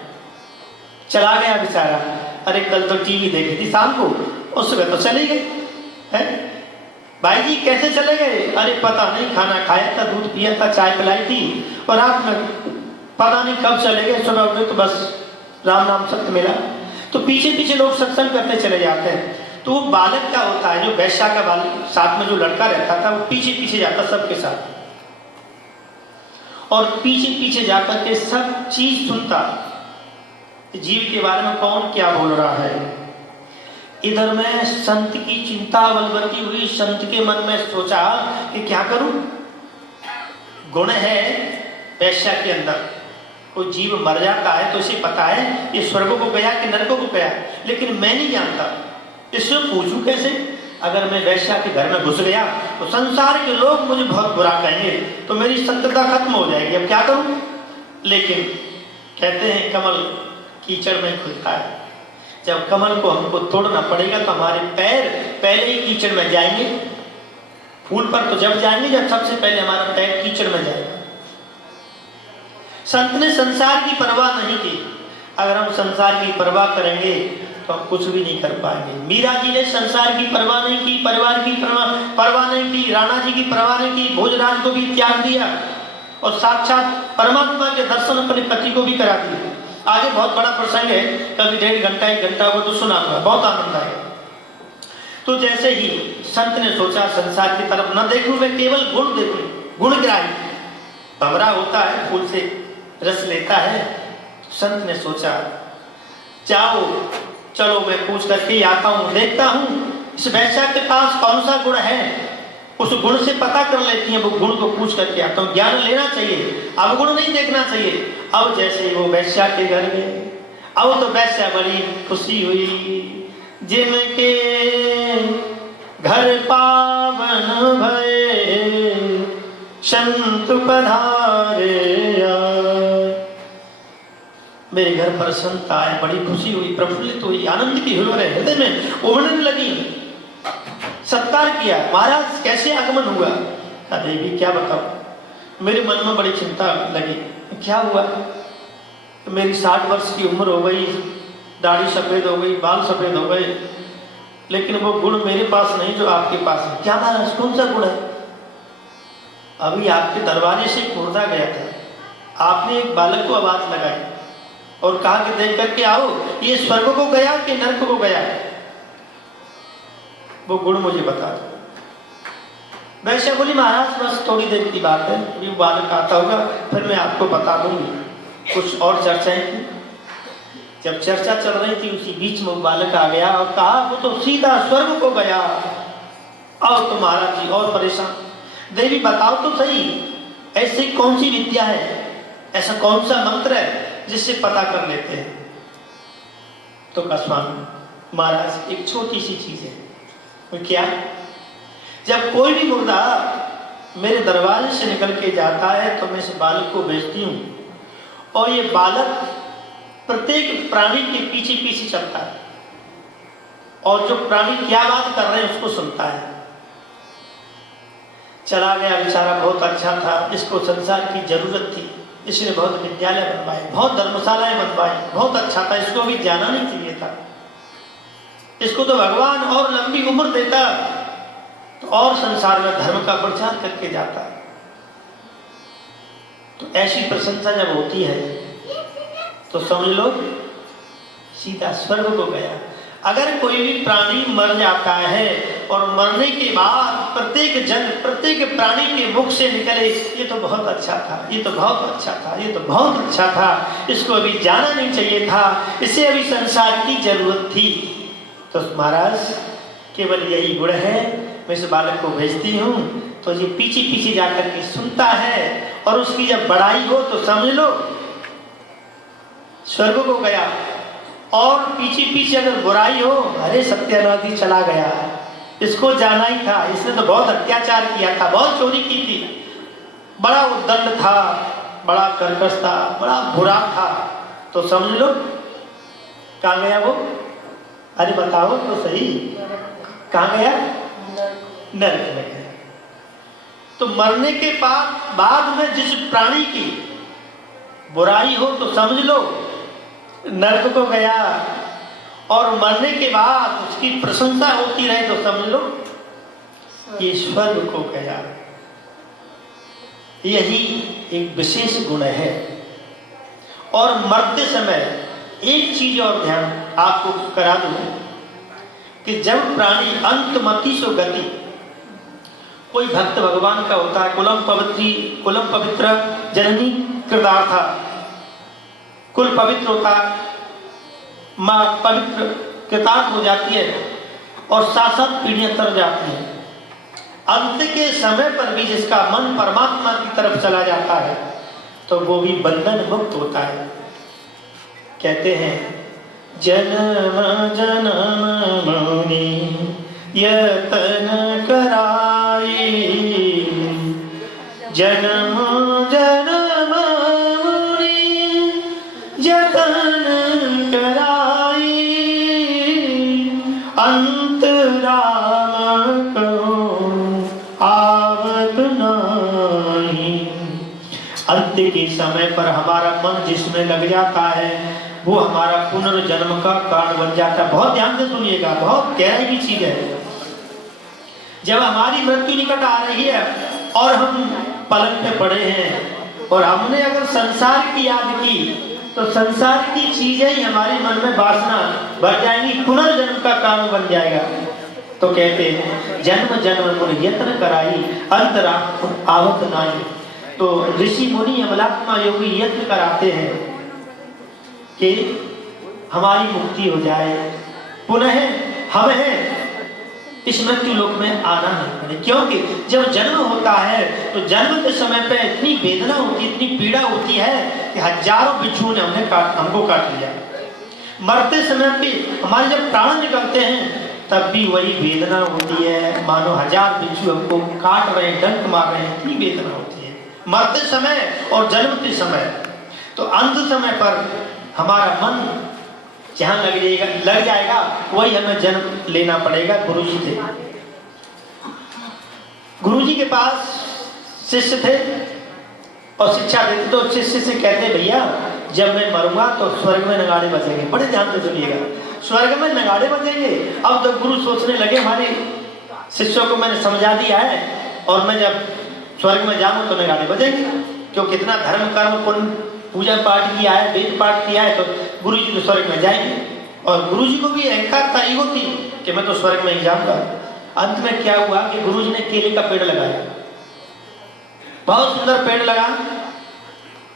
चला गया बेचारा। अरे कल तो टीवी देखी थी शाम को, उस सुबह तो चले गए हैं। भाई जी कैसे चले गए? अरे पता नहीं, खाना खाया था, दूध पिया था, चाय पिलाई थी, और रात में पता नहीं कब चले गए, सुबह उठे तो बस राम नाम सत्य मिला। तो पीछे पीछे लोग सत्संग करते चले जाते हैं। तो वो बालक क्या होता है, जो वैश्या का बालक साथ में जो लड़का रहता था, वो पीछे पीछे जाता सबके साथ, और पीछे पीछे जाकर के सब चीज सुनता, जीव के बारे में कौन क्या बोल रहा है। इधर में संत की चिंता बलवती हुई, संत के मन में सोचा कि क्या करूं। गुण है वैश्या के अंदर, कोई जीव मर जाता है तो इसे पता है ये स्वर्ग को गया कि नरक को गया, लेकिन मैं नहीं जानता, इससे पूछूं कैसे। अगर मैं वैश्या के घर में घुस गया तो संसार के लोग मुझे बहुत बुरा कहेंगे, तो मेरी संतता खत्म हो जाएगी, अब क्या करूं। लेकिन कहते हैं कमल कीचड़ में खुलता है, जब कमल को हमको तोड़ना पड़ेगा तो हमारे पैर पहले ही कीचड़ में जाएंगे। फूल पर तो जब जाएंगे जब सबसे पहले हमारा पैर कीचड़ में जाएगा। संत ने संसार की परवाह नहीं की। अगर हम संसार की परवाह करेंगे तो हम कुछ भी नहीं कर पाएंगे। मीरा जी ने संसार की परवाह नहीं की, परिवार की परवाह नहीं की, राणा जी की परवाह नहीं की, भोजराज को भी त्याग दिया और साक्षात परमात्मा के दर्शन अपने पति को भी करा दिए। आगे बहुत बड़ा प्रसंग है, कभी 1.5 घंटा 1 घंटा वो तो सुनाऊंगा, बहुत आनंद आएगा। तो जैसे ही संत ने सोचा संसार की तरफ न देखूं, मैं केवल गुण देखूं, गुणग्राही। भंवरा होता है, फूल से रस लेता है। संत ने सोचा जाओ चलो मैं पूछ करके आता हूं, देखता हूं इस वैश्या के पास कौन सा गुण है, उस गुण से पता कर लेती है, वो गुण को पूछ करके आता हूं। ज्ञान लेना चाहिए, अब गुण नहीं देखना चाहिए। अब जैसे वो वैश्या के घर गए, अब तो वैश्या बड़ी खुशी हुई, जिनके घर पावन भये संत पधारे आए। मेरे घर पर संत आए, बड़ी खुशी हुई, प्रफुल्लित हुई, आनंद की हुलरे हृदय में उमड़ने लगी। सत्कार किया, महाराज कैसे आगमन हुआ? कहा देवी क्या बताऊं, मेरे मन में बड़ी चिंता लगी। क्या हुआ? मेरी 60 वर्ष की उम्र हो गई, दाढ़ी सफेद हो गई, बाल सफेद हो गए, लेकिन वो गुण मेरे पास नहीं जो आपके पास है। क्या महाराज कौन सा गुण है? अभी आपके दरबारे से एक मुर्दा गया था, आपने एक बालक को आवाज लगाई और कहा कि देख करके आओ ये स्वर्ग को गया कि नरक को गया, वो गुण मुझे बता दो। वैसे बोली महाराज बस थोड़ी देर की बात है, अभी बालक आता होगा फिर मैं आपको बता दूंगी। कुछ और चर्चाएं की, जब चर्चा चल रही थी उसी बीच में वो बालक आ गया और कहा वो तो सीधा स्वर्ग को गया। और तो महाराज जी और परेशान, देवी बताओ तो सही ऐसी कौन सी विद्या है, ऐसा कौन सा मंत्र है जिससे पता कर लेते हैं? तो कहा स्वामी महाराज एक छोटी सी चीज है, क्या? जब कोई भी मुर्दा मेरे दरवाजे से निकल के जाता है तो मैं इस बालक को भेजती हूँ और ये बालक प्रत्येक प्राणी के पीछे पीछे चलता है और जो प्राणी क्या बात कर रहे हैं उसको सुनता है। चला गया बेचारा, बहुत अच्छा था, इसको संसार की जरूरत थी, इसने बहुत विद्यालय बनवाए, बहुत धर्मशालाएं बनवाई, बहुत अच्छा था, इसको भी जाना नहीं चाहिए था, इसको तो भगवान और लंबी उम्र देता तो और संसार में धर्म का प्रचार करके जाता। तो ऐसी प्रशंसा जब होती है तो समझ लो सीधा स्वर्ग को गया। अगर कोई भी प्राणी मर जाता है और मरने के बाद प्रत्येक जन प्रत्येक प्राणी के मुख से निकले ये तो बहुत अच्छा था, ये तो बहुत अच्छा था, ये तो बहुत अच्छा था, इसको अभी जाना नहीं चाहिए था, इसे अभी संसार की जरूरत थी, तो महाराज केवल यही गुण है, मैं इस बालक को भेजती हूँ तो ये पीछे पीछे जाकर के सुनता है और उसकी जब बड़ाई हो तो समझ लो स्वर्ग को गया, और पीछे पीछे अगर बुराई हो अरे सत्यानाश चला गया, इसको जाना ही था, इसने तो बहुत अत्याचार किया था, बहुत चोरी की थी, बड़ा उद्दंड था, बड़ा कर्कश था, बड़ा बुरा था, तो समझ लो कहाँ गया वो? अरे बताओ तो सही, कहाँ गया? नरक में गया। तो मरने के बाद में जिस प्राणी की बुराई हो तो समझ लो नरक को गया, और मरने के बाद उसकी प्रशंसा होती रहे तो समझ लो ये स्वर्ग को गया। यही एक विशेष गुण है। और मरते समय एक चीज और ध्यान आपको करा दूं कि जब प्राणी अंतमति सो गति, कोई भक्त भगवान का होता है, कुलम पवित्र जननी कृतार्था, कुल पवित्र होता, माँ पवित्र कृतार्थ हो जाती है और साथ साथ पीढ़ियां तर जाती हैं। अंत के समय पर भी जिसका मन परमात्मा की तरफ चला जाता है तो वो भी बंधन मुक्त होता है। कहते हैं जन्म जन्म मुनि यतन कराई, जन्म जन्म मुनि यतन कराई, अंत राम को आवत नहीं। अंत के समय पर हमारा मन जिसमें लग जाता है वो हमारा पुनर्जन्म का कारण बन जाता है। बहुत ध्यान से सुनिएगा, बहुत गहराई की चीज है। जब हमारी मृत्यु निकट आ रही है और हम पलंग पे पड़े हैं और हमने अगर संसार की याद की तो संसार की चीजें ही हमारे मन में वासना भर जाएंगी, पुनर्जन्म का कारण बन जाएगा। तो कहते हैं जन्म जन्म मुनि यत्न कराई, अंतरा आवत नाई। तो ऋषि मुनि अमलात्मा योगी यत्न कराते हैं कि हमारी मुक्ति हो जाए, पुनः हमें इस मृत्यु लोक में आना नहीं पड़े। क्योंकि जब जन्म होता है तो जन्म के समय पे इतनी वेदना होती है, इतनी पीड़ा होती है कि हजारों बिच्छू ने हमको काट लिया। मरते समय पे हमारे जब प्राण निकलते हैं तब भी वही वेदना होती है, मानो हजार बिच्छू हमको काट रहे हैं, डंक मार रहे हैं, इतनी वेदना होती है मरते समय और जन्मते समय। तो अंत समय पर हमारा मन जहां लग जाएगा वही हमें जन्म लेना पड़ेगा गुरुजी से। गुरुजी के पास शिष्य थे और शिक्षा देते तो शिष्य से कहते भैया जब मैं मरूंगा तो स्वर्ग में नगाड़े बजेंगे। बड़े ध्यान से सुनिएगा, स्वर्ग में नगाड़े बजेंगे। अब तो गुरु सोचने लगे हमारे शिष्यों को मैंने समझा दिया है और मैं जब स्वर्ग में जाऊं तो नगाड़े बजेंगे, क्योंकि कितना धर्म कर्म पुण्य पूजा पाठ किया है, वेद पाठ किया है, तो गुरु जी तो स्वर्ग में जाएंगे। और गुरु जी को भी अहंकार था, ईगो थी कि मैं तो स्वर्ग में ही जाऊंगा। अंत में क्या हुआ कि गुरु जी ने केले का पेड़ लगाया, बहुत सुंदर पेड़ लगा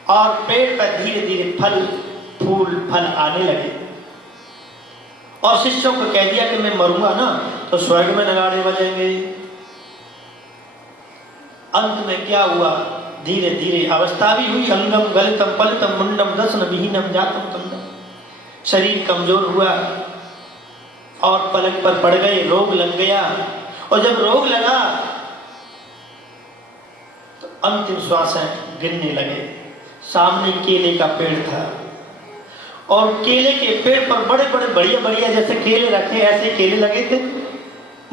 और पेड़ पर धीरे धीरे फल आने लगे। और शिष्यों को कह दिया कि मैं मरूंगा ना तो स्वर्ग में नगाड़े बजेंगे। अंत में क्या हुआ, धीरे धीरे अवस्था भी हुई, अंगम गलितम पलितम मुंडम दसन विहीनम जातम तंडम, शरीर कमजोर हुआ और पलक पर पड़ गए, रोग लग गया। और जब रोग लगा तो अंतिम श्वासें गिरने लगे। सामने केले का पेड़ था और केले के पेड़ पर बड़े बड़े बढ़िया बढ़िया जैसे केले रखे ऐसे केले लगे थे।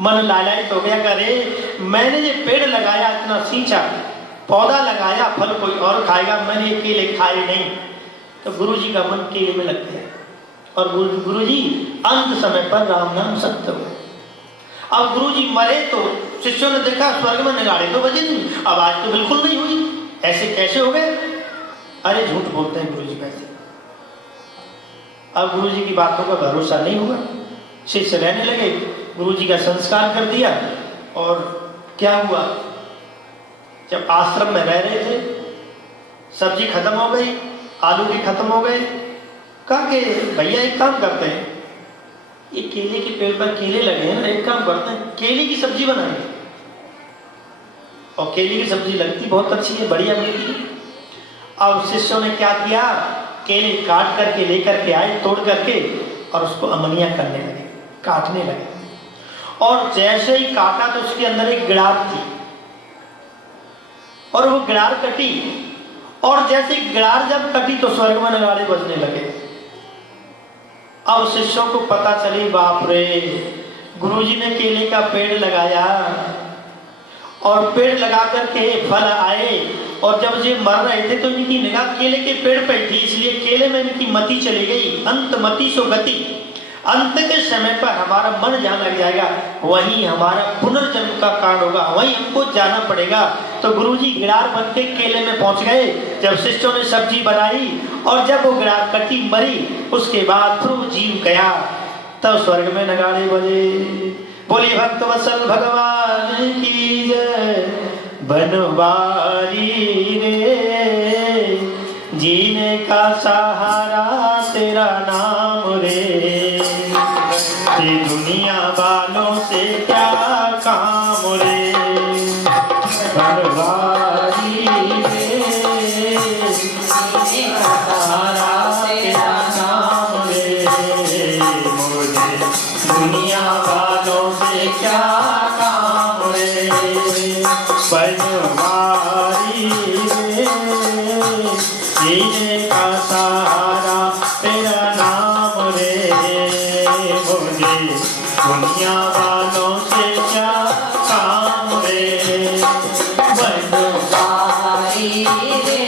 मन लालायित हो गया, करे मैंने ये पेड़ लगाया, इतना सींचा, पौधा लगाया, फल कोई और खाएगा, मैंने ये केले खाए नहीं। तो गुरुजी का मन केले में लग गया और गुरुजी अंत समय पर राम नाम सत्य हुए। अब गुरुजी मरे तो शिष्यों ने देखा स्वर्ग में नगाड़े तो बजे नहीं, आवाज तो बिल्कुल नहीं हुई, ऐसे कैसे हो गए? अरे झूठ बोलते हैं गुरुजी कैसे। अब गुरुजी की बातों का भरोसा नहीं हुआ, शिष्य रहने लगे। गुरुजी का संस्कार कर दिया और क्या हुआ, जब आश्रम में रह रहे थे, सब्जी खत्म हो गई, आलू भी खत्म हो गए। कहा कि भैया एक काम करते हैं, ये केले के पेड़ पर केले लगे हैं ना, एक काम करते हैं केले की सब्जी बनाएंगे। और केले की सब्जी लगती बहुत अच्छी है, बढ़िया बनती है। अब शिष्यों ने क्या किया, केले काट करके लेकर के आए, तोड़ करके, और उसको अमनिया करने लगे, काटने लगे। और जैसे ही काटा तो उसके अंदर एक गिड़ार थी और वो गिड़ार कटी, और जैसे गिड़ार जब कटी तो स्वर्ग में नगाड़े बजने लगे। अब शिष्यों को पता चली, बाप रे, गुरुजी ने केले का पेड़ लगाया और पेड़ लगा करके फल आए, और जब ये मर रहे थे तो इनकी निगाह केले के पेड़ पर थी, इसलिए केले में इनकी मति चली गई। अंत मति सो गति, अंत के समय पर हमारा मन जहाँ लग जाएगा वहीं हमारा पुनर्जन्म का कारण होगा, वहीं हमको जाना पड़ेगा। तो गुरुजी गिड़ार बन के केले में पहुंच गए। जब शिष्यों ने सब्जी बनाई और जब वो गिड़ार कटी मरी, उसके बाद फिर वो जीव गया, तब स्वर्ग में नगाड़े बजे। बोली भक्त वत्सल भगवान की जय। बनवारी रे जीने का सहारा तेरा नाम रे, ये दुनिया वालों से क्या काम रे। बनवारी रे जीने का सहारा तेरा नाम रे, मुझे दुनिया वालों से क्या काम रे। बनवारी रे जीने का सहारा तेरा नाम रे, मुझे दुनिया वालों से क्या काम रे। बनवारी रे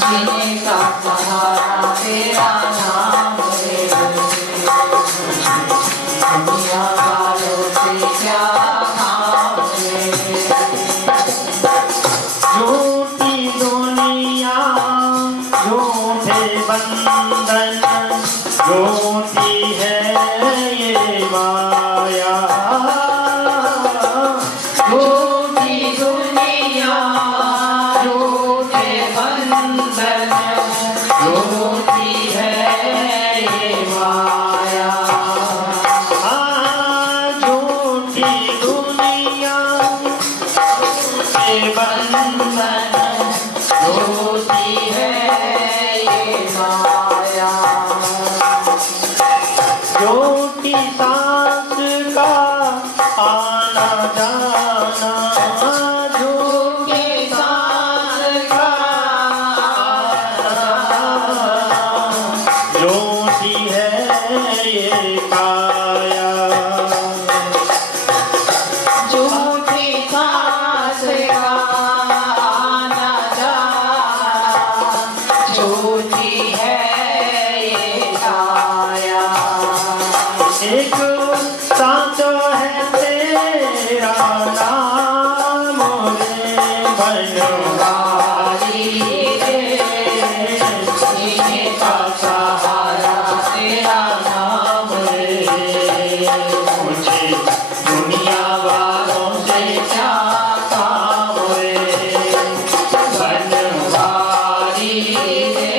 जीने का सहारा तेरा नाम रे, दुनिया वालों से क्या काम रे। झूठी दुनिया झूठे बंधन, झूठी है ये माया। झूठी दुनिया झूठे बंधन, झूठी है ये माया। हाँ, झूठी दुनिया झूठे बंधन, झूठी है ये माया। झूठी सांस का आना जाना, झूठी सांस का झूठी है ये काया। झूठी सांस का आना जाना, झूठी है ये काया। एक सांस है तेरा नाम रे, बनवारी रे जीने का सहारा तेरा नाम रे, मुझे दुनिया वालों से क्या काम रे। बनवारी रे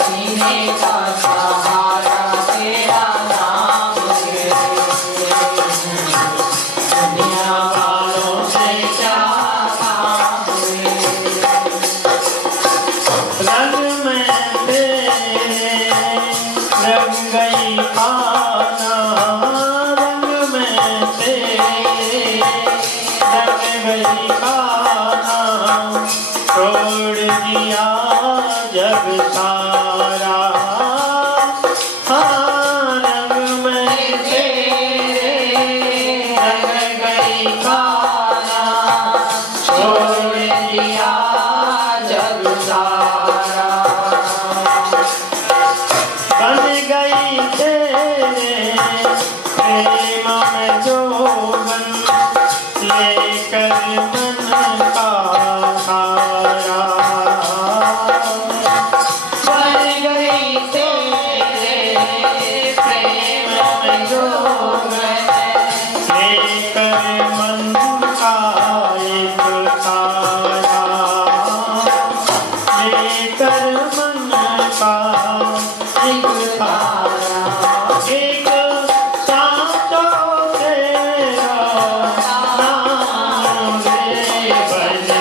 जीने का सहारा तेरा नाम रे, दुनिया वालों से क्या काम रे। गई कान्हा छोड़ दिया जग सारा। हाँ रंग में तेरे रंग गई कान्हा छोड़ दिया जग सारा। बन गई तेरे प्रेम में जोगन लेकर मन का सारा। बन गई तेरे प्रेम में जोगन लेकर मन का एक सारा। लेकर मन का एक सारा। एक सांचो तेरा नाम रे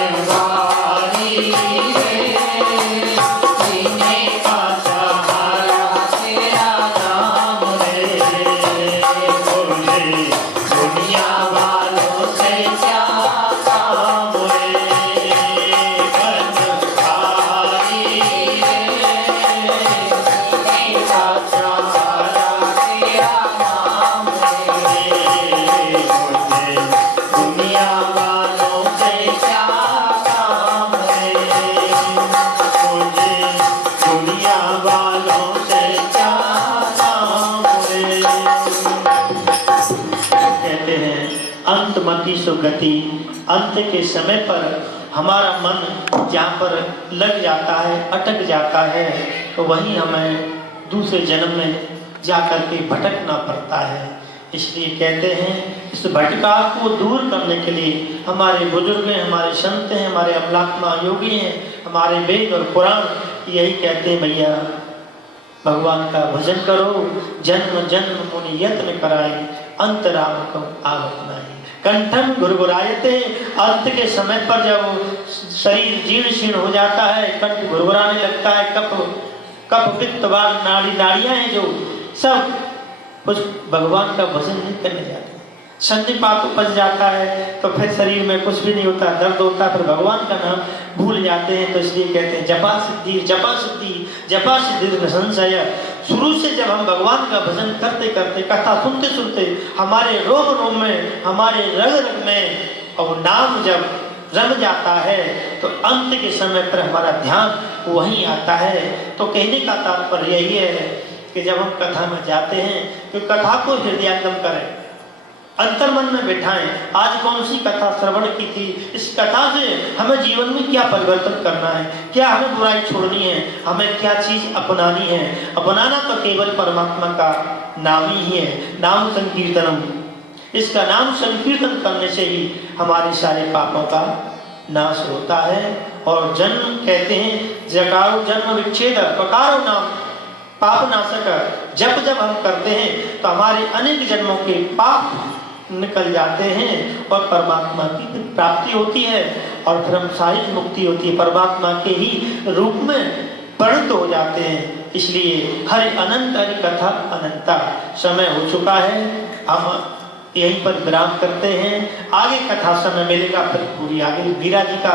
बनवारी रे। जीने का सहारा तेरा नाम रे। बोले दुनिया वालों से क्या काम रे। बनवारी रे। जीने का सहारा तेरा नाम रे। बोले दुनिया वालों से क्या काम है। मुझे दुनिया वालों से क्या काम है। कहते हैं अंतमति सुगति। अंत के समय पर हमारा मन जहाँ पर लग जाता है, अटक जाता है, तो वहीं हमें दूसरे जन्म में जाकर के भटकना पड़ता है। इसलिए कहते हैं इस भटकाव को दूर करने के लिए हमारे बुजुर्ग हैं, हमारे संत हैं, हमारे अमलात्मा योगी हैं, हमारे वेद और पुराण यही कहते हैं भैया भगवान का भजन करो। जन्म जन्म मुनि यत्न कराए अंतराम को आवत नहीं। कंठन गुरगुरायते। अंत के समय पर जब शरीर जीर्ण शीर्ण हो जाता है, कंठ गुरगुराने लगता है, कफ पित्त वात नाड़ियां हैं जो सब कुछ भगवान का भजन नहीं करने जाते। संधिपात उपज जाता है तो फिर शरीर में कुछ भी नहीं होता, दर्द होता है, फिर भगवान का नाम भूल जाते हैं। तो इसलिए कहते हैं जपा सिद्धि जपा सिद्धि जपा सिद्धि संशय। शुरू से जब हम भगवान का भजन करते करते, कथा सुनते सुनते हमारे रोम रोम में, हमारे रग रग में और नाम जब रम जाता है तो अंत के समय पर हमारा ध्यान वहीं आता है। तो कहने का तात्पर्य यही है कि जब हम कथा में जाते हैं तो कथा को हृदयंगम करें, अंतर मन में बिठाएं। आज कौन सी कथा श्रवण की थी, इस कथा से हमें जीवन में क्या परिवर्तन करना है, क्या हमें बुराई छोड़नी है, हमें क्या चीज अपनानी है। अपनाना तो केवल परमात्मा का नाम ही है, नाम संकीर्तनम। इसका नाम संकीर्तन करने से ही हमारे सारे पापों का नाश होता है। और जन्म कहते हैं जगाओ जन्म विच्छेद पकारो नाम पाप नाशक। जब जब हम करते हैं तो हमारे अनेक जन्मों के पाप निकल जाते हैं और परमात्मा की प्राप्ति होती है और फिर हम सारी मुक्ति होती है, परमात्मा के ही रूप में परिणत हो जाते हैं। इसलिए हरि अनंत हरि कथा अनंता। समय हो चुका है, हम यहीं पर विराम करते हैं। आगे कथा समय मिलेगा फिर पूरी आगे वीरा जी का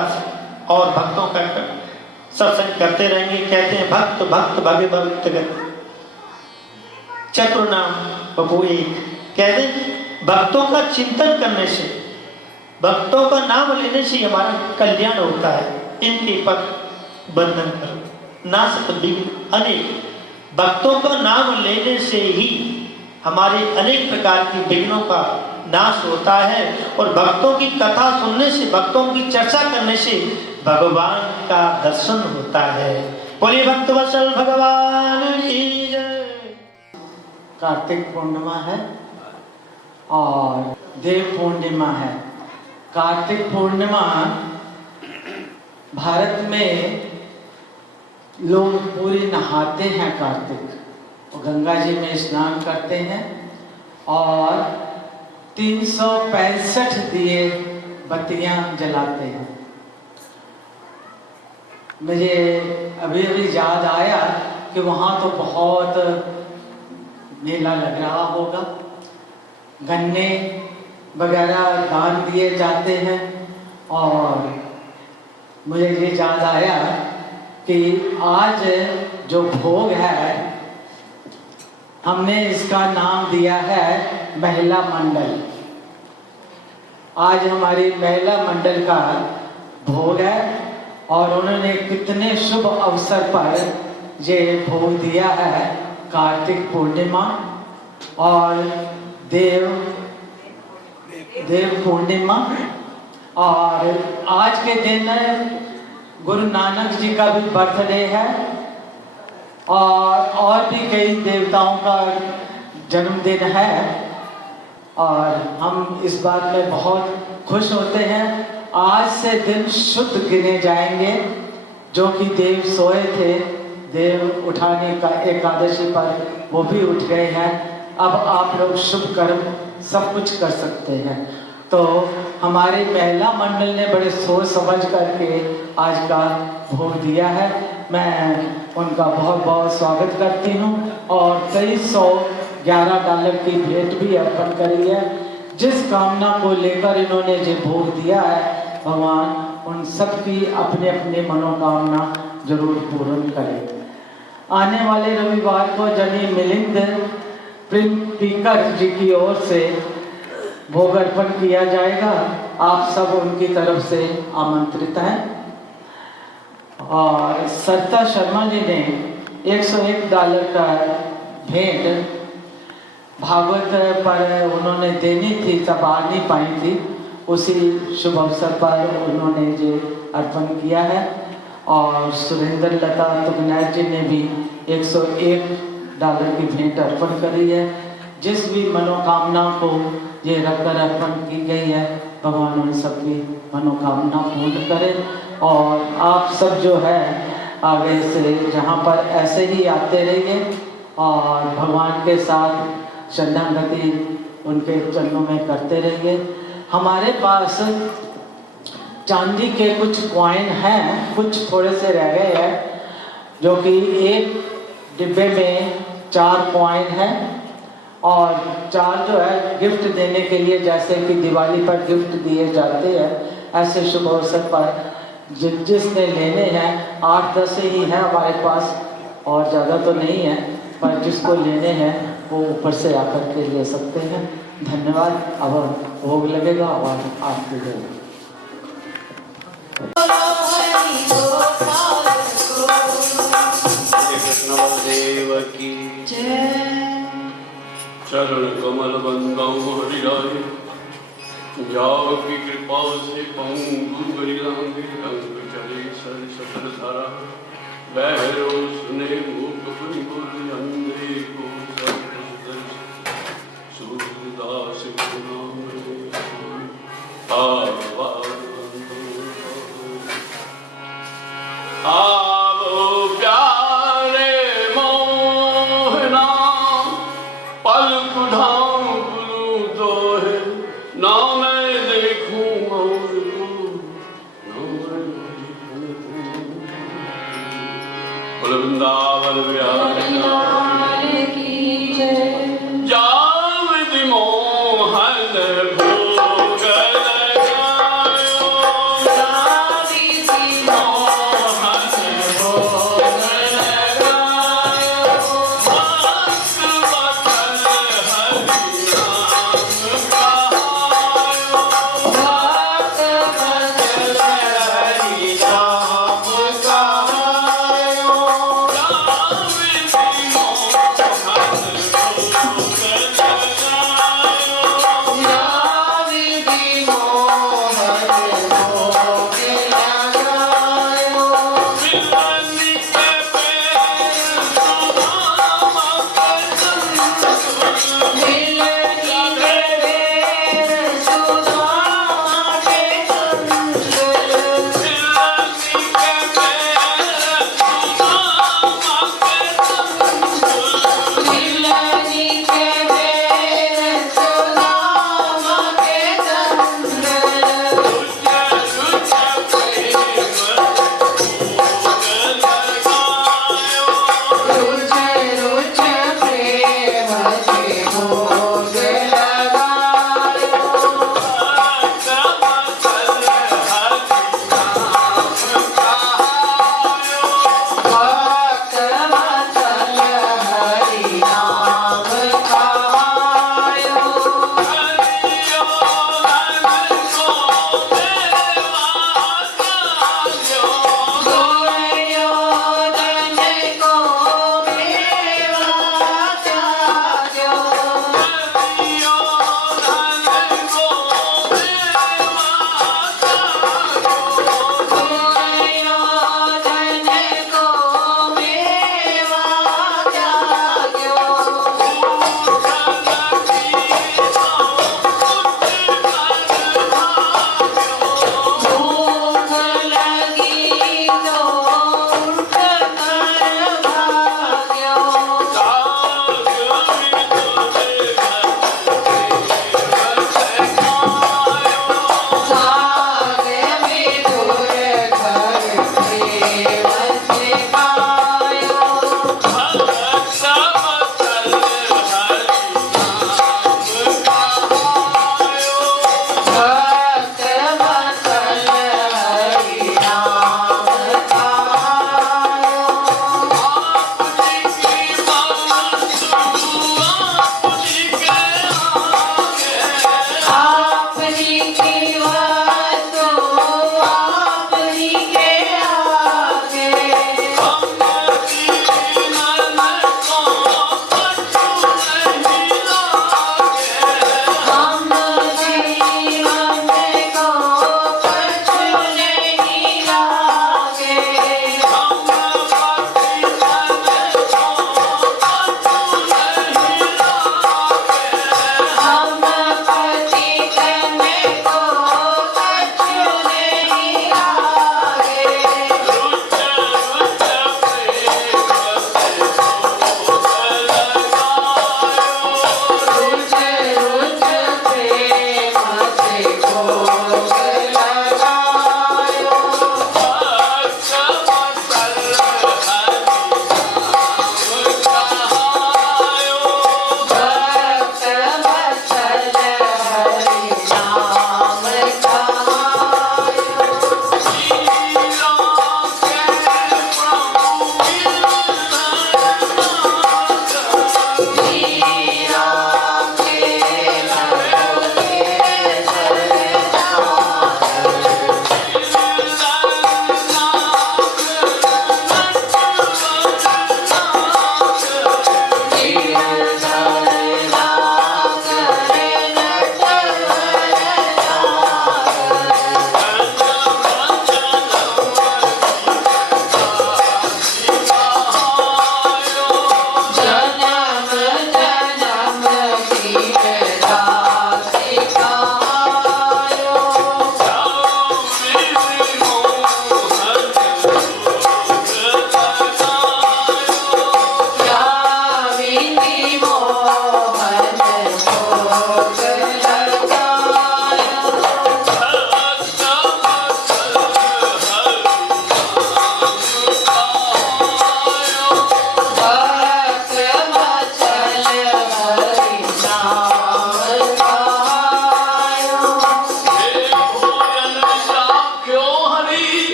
और भक्तों का सत्संग करते रहेंगे। कहते हैं भक्त भक्त भगे भक्त चतुर नाम बबू एक। कहते हैं भक्तों का चिंतन करने से, भक्तों का नाम लेने से हमारा कल्याण होता है। इनके पद बंधन करो नासत विघ्न अनेक। भक्तों का नाम लेने से ही हमारे अनेक प्रकार की विघ्नों का नाश होता है। और भक्तों की कथा सुनने से, भक्तों की चर्चा करने से भगवान का दर्शन होता है। बोलिए भक्त वत्सल भगवान की जय। कार्तिक पूर्णिमा है और देव पूर्णिमा है। कार्तिक पूर्णिमा भारत में लोग पूरे नहाते हैं कार्तिक, और गंगा जी में स्नान करते हैं और 365 दिए बत्तियां जलाते हैं। मुझे अभी अभी याद आया कि वहाँ तो बहुत मेला लग रहा होगा। गन्ने वगैरह दान दिए जाते हैं। और मुझे ये याद आया कि आज जो भोग है हमने इसका नाम दिया है महिला मंडल। आज हमारी महिला मंडल का भोग है और उन्होंने कितने शुभ अवसर पर ये भोग दिया है। कार्तिक पूर्णिमा और देव पूर्णिमा, और आज के दिन गुरु नानक जी का भी बर्थडे है और भी कई देवताओं का जन्मदिन है। और हम इस बात में बहुत खुश होते हैं। आज से दिन शुद्ध गिने जाएंगे, जो कि देव सोए थे, देव उठाने का एकादशी पर वो भी उठ गए हैं। अब आप लोग शुभ कर्म सब कुछ कर सकते हैं। तो हमारी महिला मंडल ने बड़े सोच समझ करके आज का भोग दिया है। मैं उनका बहुत बहुत स्वागत करती हूँ और $2311 की भेंट भी अर्पण करी है। जिस कामना को लेकर इन्होंने ये भोग दिया है, भगवान उन सब की अपने अपने मनोकामना जरूर पूर्ण करे। आने वाले रविवार को जनी मिलिंद प्रिंकर जी की ओर से भोग अर्पण किया जाएगा। आप सब उनकी तरफ से आमंत्रित हैं। और सरिता शर्मा जी ने $101 का भेंट भागवत पर उन्होंने देनी थी, तब आ नहीं पाई थी। उसी शुभ अवसर पर उन्होंने ये अर्पण किया है। और सुरेंद्र लता तुगनैर जी ने भी $101 की भेंट अर्पण करी है। जिस भी मनोकामना को ये रखकर अर्पण की गई है, भगवान उन सबकी मनोकामना पूर्ण करे। और आप सब जो है आगे से जहाँ पर ऐसे ही आते रहिए और भगवान के साथ शरणागति उनके चरणों में करते रहिए। हमारे पास चांदी के कुछ कॉइन हैं, कुछ थोड़े से रह गए हैं, जो कि एक डिब्बे में 4 कॉइन हैं और 4 जो है गिफ्ट देने के लिए, जैसे कि दिवाली पर गिफ्ट दिए जाते हैं, ऐसे शुभ अवसर पर जिसने लेने हैं 8-10 ही हैं हमारे पास और ज़्यादा तो नहीं है, पर जिसको लेने हैं वो ऊपर से आकर के ले सकते हैं। धन्यवाद। अब भोग लगेगा और आपके लिए कृष्ण बलदेव की चरण कमल बंदौ हरिराय, जाओ की कृपा से पंगु गरिलांगे, अंग चले सर सफल धारा, बहरो सुने मूक बुलबुल, अंधे को सब सूरदास गुणाम आवो प्यारे मोहना, पलक ढाऊं गुरु दोहे, ना मैं देखूं और को, ना मैं देखूं। बोल वृंदावन बिहारी लाल की जय। जावद मोहन भोग लगायो, जावद मोहन भोग लगायो, भक्त बचन हरि नाम कहायो, भक्त बचन हरि नाम कहायो, राम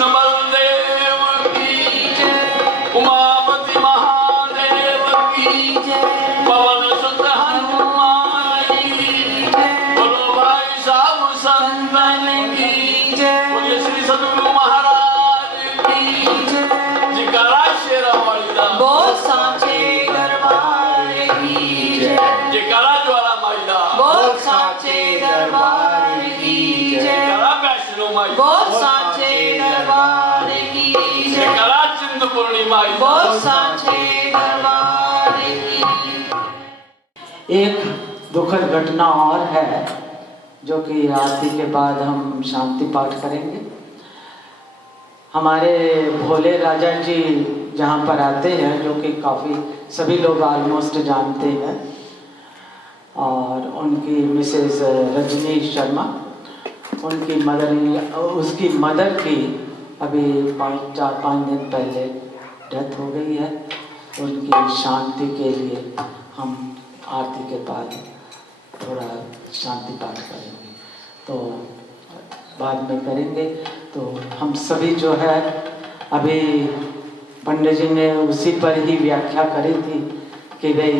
कृष्ण बलदेव की जय, उमापति महादेव की जय, पवन सुत हनुमान की जय, बोलो भाई साहब संतन की जय, बोलिए श्री सद्गुरु महाराज की जय, जयकारा शेरा वाली दा बोल सांचे दरबार की जय, जयकारा ज्वाला माई दा बोल सांचे दरबार की जय, जयकारा वैष्णो माई बोल सांचे दरबार की जय, जयकारा चिंतपूर्णी माई बोल सांचे दरबार की। एक दुखद घटना और है जो कि आरती के बाद हम शांति पाठ करेंगे। हमारे भोले राजा जी जहाँ पर आते हैं, जो कि काफ़ी सभी लोग ऑलमोस्ट जानते हैं, और उनकी मिसेस रजनी शर्मा, उनकी उसकी मदर की अभी 4-5 दिन पहले डेथ हो गई है। उनकी शांति के लिए हम आरती के बाद थोड़ा शांति पाठ करेंगे, तो बाद में करेंगे। तो हम सभी जो है, अभी पंडित जी ने उसी पर ही व्याख्या करी थी कि भाई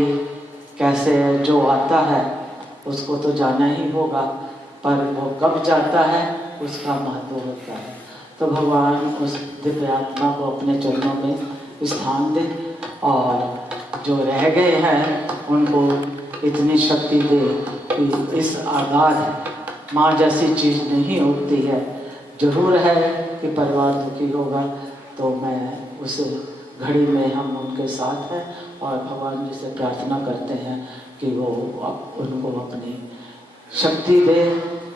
कैसे जो आता है उसको तो जाना ही होगा, पर वो कब जाता है उसका महत्व होता है। तो भगवान उस दिव्य आत्मा को अपने चरणों में स्थान दे, और जो रह गए हैं उनको इतनी शक्ति दे कि इस आगाध माँ जैसी चीज़ नहीं होती है। जरूर है कि परिवार दुखी होगा, तो मैं उस घड़ी में हम उनके साथ हैं, और भगवान जी से प्रार्थना करते हैं कि वो उनको अपनी शक्ति दे,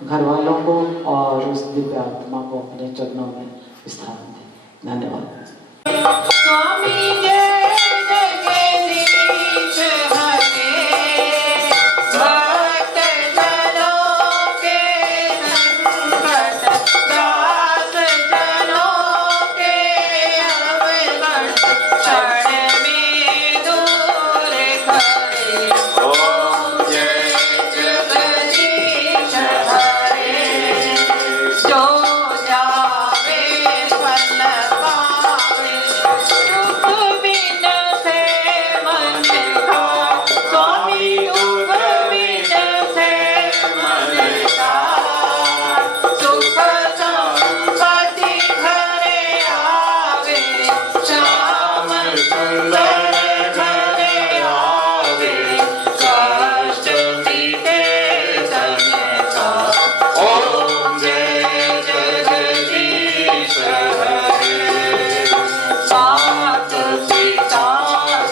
घर वालों को, और उस दिव्य आत्मा को अपने चरणों में स्थान दे। धन्यवाद। स्वामी जय जगदीश हरे, भक्त जनों के संकट, दास जनों के अवगत, क्षण में दूर करे। ओम जय जगदीश हरे, जो जावे फल पावे, दुख बिन से मन का। स्वामी दुख बिन से मन का, सुख संपत्ति घरे आवे, श्याम सुंदर घरे आवे, कष्ट बीते तन का। ओम जय जगदीश हरे, मात पिता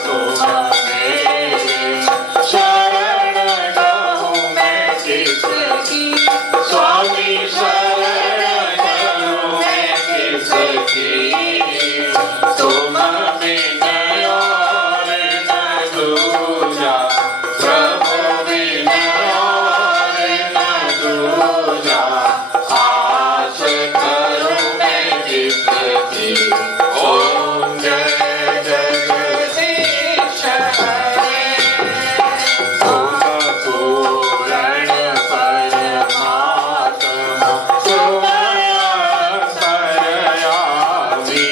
तुम मेरे, शरण कहूँ मैं किसकी। स्वामी शरण कहूँ मैं किसकी, तुम बिन और न दूजा, प्रभु बिन और न दूजा, आस करूँ मैं किसकी। ओम जय जगदीश हरे, तुम पूर्ण परमात्मा, तुम अंतर्यामी,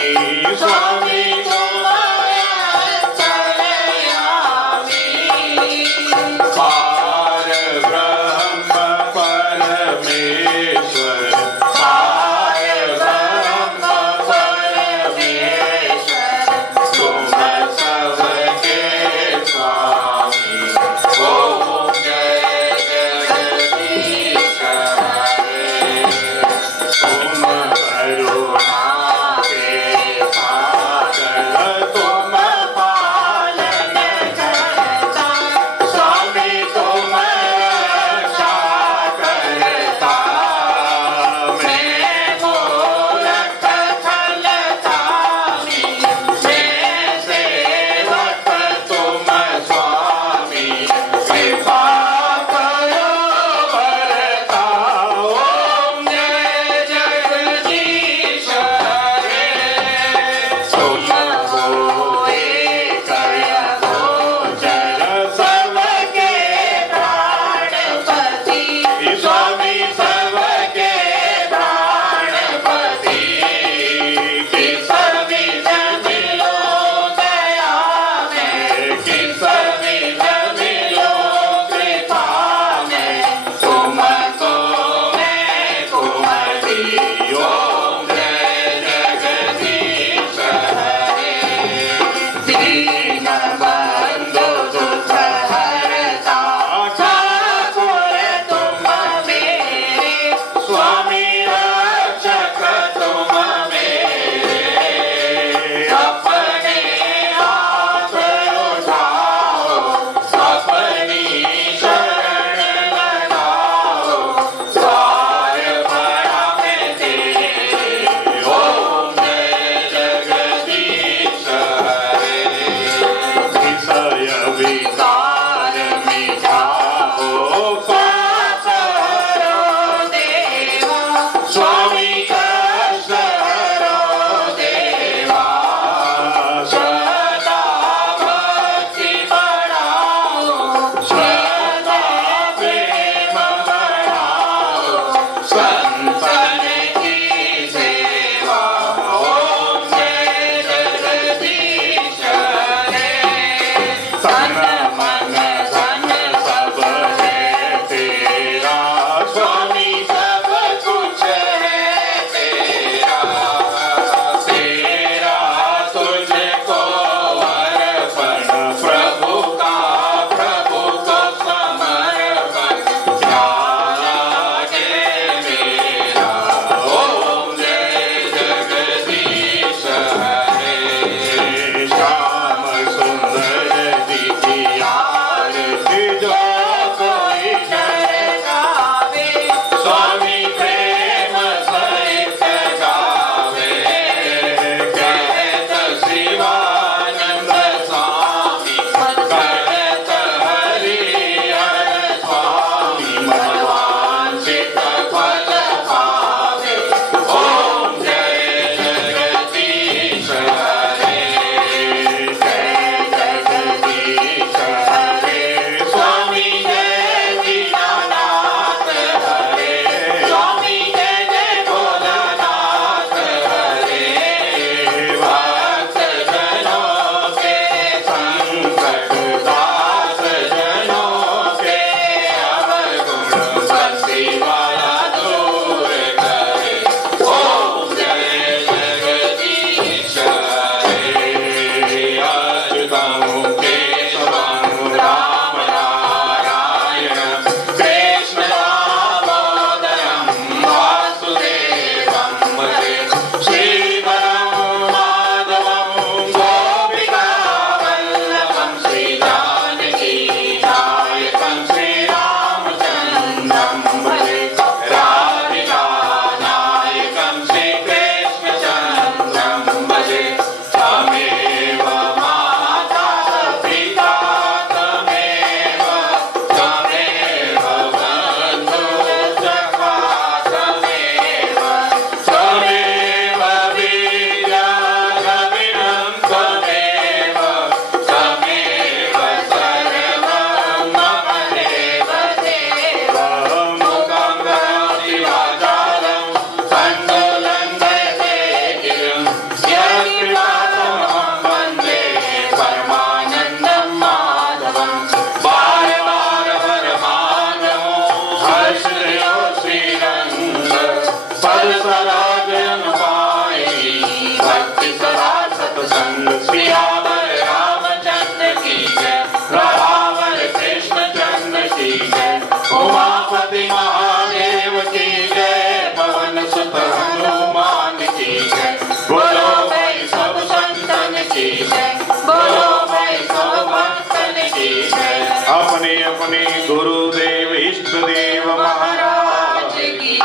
गुरुदेव इष्ट देव महाराज की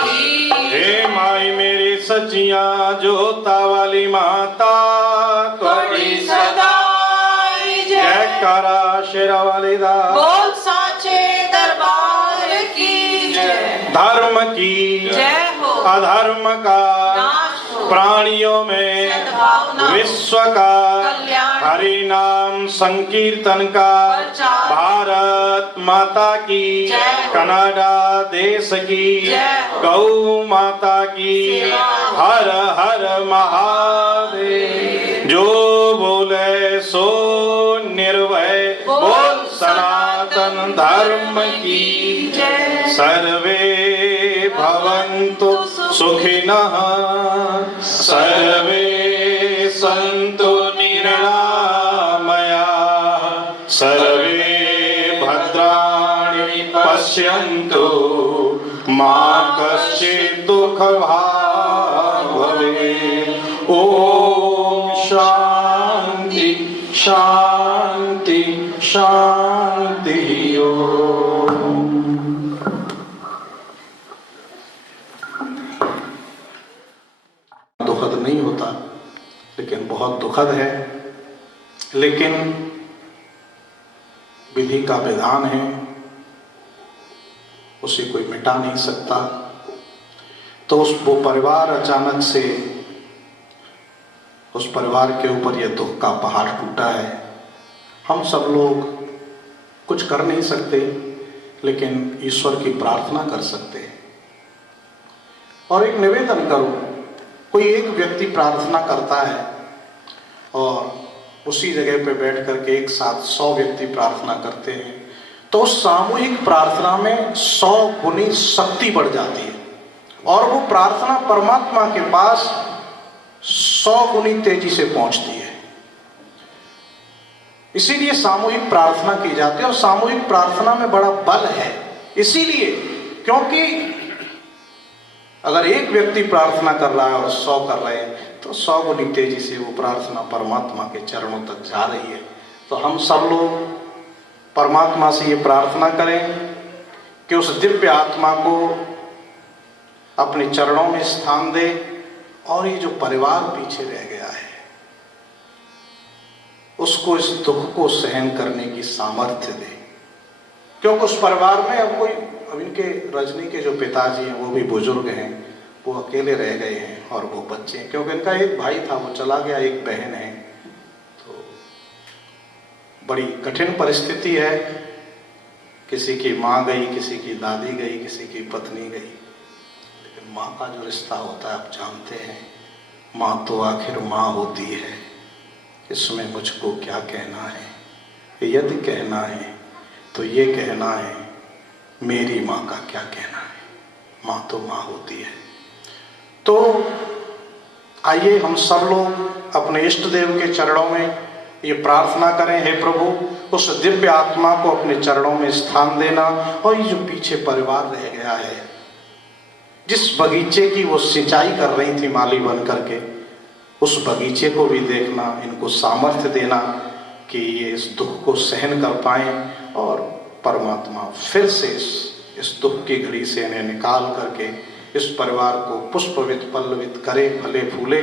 हे माई मेरी सचिया जोता वाली माता थोड़ी सदाई जय जयकारा शेरा वाली दा बोल साचे दरबार की जय धर्म की जय हो अधर्म का नाश हो प्राणियों में सद्भावना विश्व का कल्याण हरि नाम संकीर्तन का प्रचार भारत माता की जय। कनाडा देश की जय। गौ माता की सेवा। हर हर महादेव जो बोले सो निर्भय बोल सनातन धर्म की जय। सर्वे भवन्तु सुखिनः सर्वे सन्तु निरामया सर्वे भद्राणि पश्यन्तु मा कश्चित् दुःखभाग् भवेत् ॐ शान्ति शान्ति शान्ति ॐ। दुखद नहीं होता लेकिन बहुत दुखद है, लेकिन विधि का विधान है, उसे कोई मिटा नहीं सकता। तो वो परिवार अचानक से उस परिवार के ऊपर यह दुख का पहाड़ टूटा है। हम सब लोग कुछ कर नहीं सकते, लेकिन ईश्वर की प्रार्थना कर सकते हैं। और एक निवेदन करूं, कोई एक व्यक्ति प्रार्थना करता है और उसी जगह पे बैठ करके एक साथ 100 व्यक्ति प्रार्थना करते हैं, तो उस सामूहिक प्रार्थना में 100 गुनी शक्ति बढ़ जाती है और वो प्रार्थना परमात्मा के पास 100 गुनी तेजी से पहुंचती है। इसीलिए सामूहिक प्रार्थना की जाती है और सामूहिक प्रार्थना में बड़ा बल है। इसीलिए क्योंकि अगर एक व्यक्ति प्रार्थना कर रहा है और 100 कर रहे हैं, तो 100 गुनी तेजी से वो प्रार्थना परमात्मा के चरणों तक जा रही है। तो हम सब लोग परमात्मा से ये प्रार्थना करें कि उस दिव्य आत्मा को अपने चरणों में स्थान दे और ये जो परिवार पीछे रह गया है उसको इस दुख को सहन करने की सामर्थ्य दे। क्योंकि उस परिवार में अब इनके रजनी के जो पिताजी हैं वो भी बुजुर्ग हैं, वो अकेले रह गए हैं और वो बच्चे हैं, क्योंकि इनका एक भाई था वो चला गया, एक बहन है। तो बड़ी कठिन परिस्थिति है। किसी की माँ गई, किसी की दादी गई, किसी की पत्नी गई, लेकिन माँ का जो रिश्ता होता है आप जानते हैं, माँ तो आखिर माँ होती है। इसमें मुझको क्या कहना है, यदि कहना है तो ये कहना है, मेरी माँ का क्या कहना है। माँ तो माँ होती है। तो आइए हम सब लोग अपने इष्ट देव के चरणों में ये प्रार्थना करें, हे प्रभु उस दिव्य आत्मा को अपने चरणों में स्थान देना। और ये जो पीछे परिवार रह गया है, जिस बगीचे की वो सिंचाई कर रही थी माली बन करके, उस बगीचे को भी देखना, इनको सामर्थ्य देना कि ये इस दुख को सहन कर पाएं और परमात्मा फिर से इस दुख की घड़ी से इन्हें निकाल करके इस परिवार को पुष्पवित पल्लवित करे, फले फूले।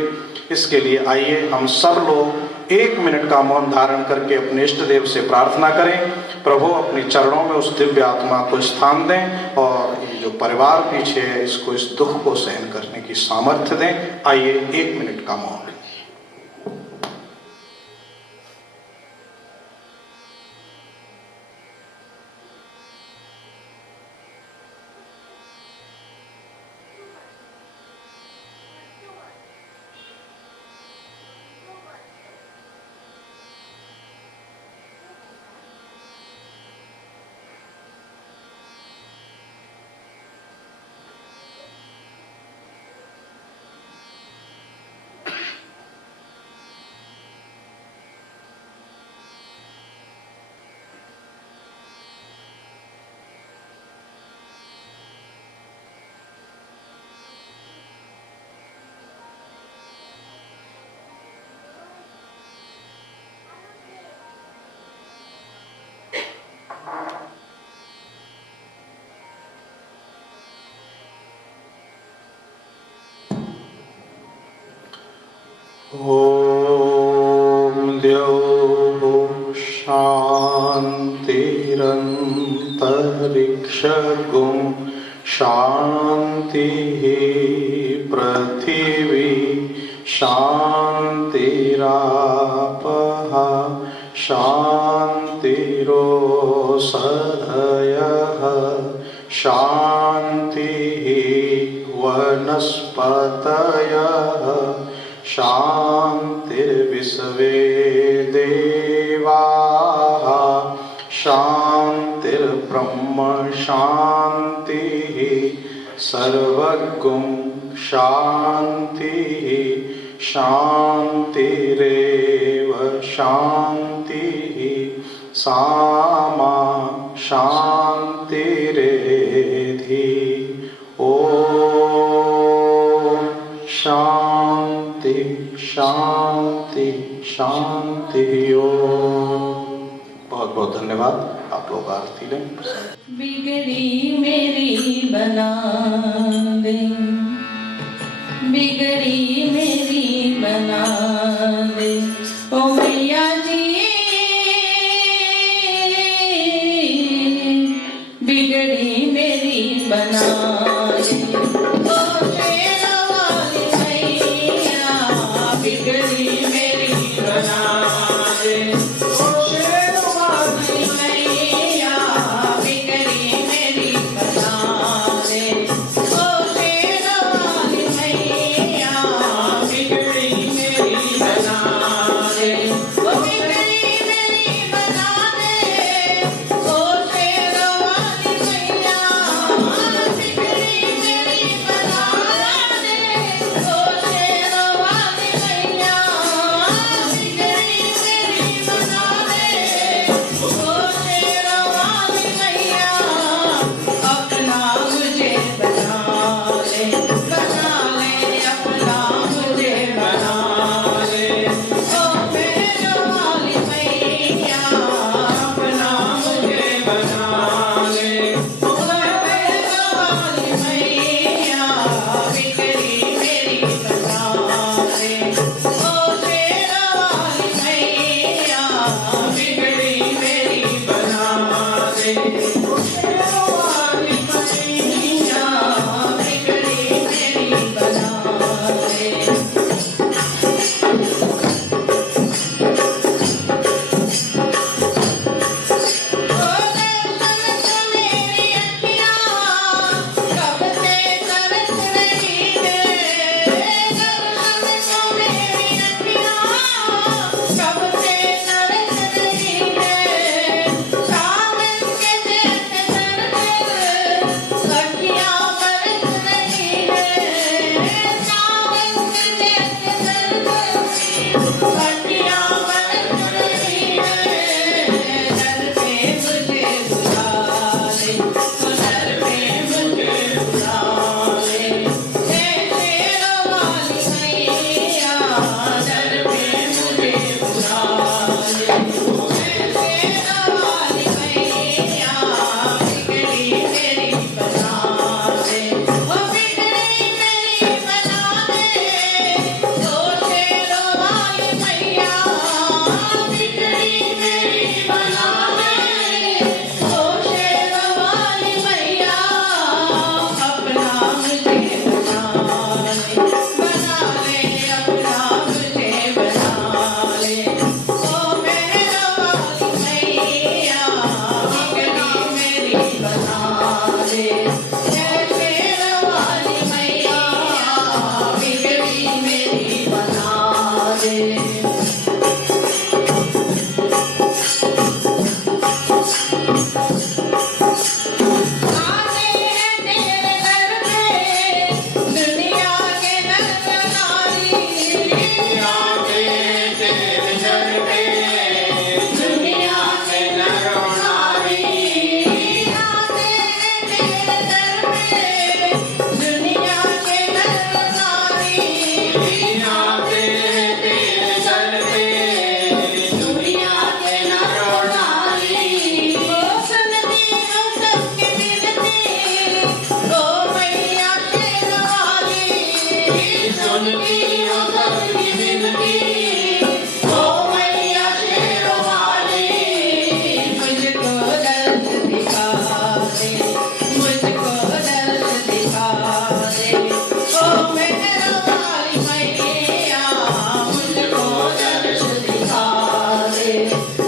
इसके लिए आइए हम सब लोग 1 मिनट का मौन धारण करके अपने इष्ट देव से प्रार्थना करें, प्रभु अपने चरणों में उस दिव्य आत्मा को स्थान दें और ये जो परिवार पीछे है इसको इस दुख को सहन करने की सामर्थ्य दें। आइए 1 मिनट का मौन। ॐ द्यौः शान्तिरन्तरिक्षगो शान्तिः पृथिवी शान्तिरापः शान्तिरोषधयः शान्तिः वनस्पतयः शान्तिर्विश्वे देवाः शान्तिर्ब्रह्म शान्तिः सर्वगुं शान्तिः शान्तिरेव शान्तिः सामा शान्तिरेधि ॐ शान्ति शान्ति शान्ति ॐ। बहुत बहुत धन्यवाद। आप लोग आरती लें। बिगड़ी मेरी बना दे, बिगड़ी मेरी बना दे ओ मैया जी, बिगड़ी मेरी बना दे ओ शेरा वाली मैया, बिगड़ी मेरी बना दे ओ शेरा वाली मैया, बिगड़ी मेरी बना दे ओ शेरा वाली मैया, बिगड़ी मेरी बना दे ओ बिगड़ी मेरी बना दे ओ शेरा वाली मैया, बिगड़ी मेरी बना दे ओ शेरा वाली मैया, बिगड़ी मेरी बना दे ओ शेरा वाली मैया, अपना मुझे बना ले अपना मुझे बना ले ओ मेरा वाली मैया, अपना मुझे बना ले ओ मेरा वाली मैया, बिगड़ी मेरी बना ले ओ शेरा वाली मैया, बिगड़ी मेरी बना ले ओ शेरा वाली मैया, बिगड़ी मेरी बना ले। रे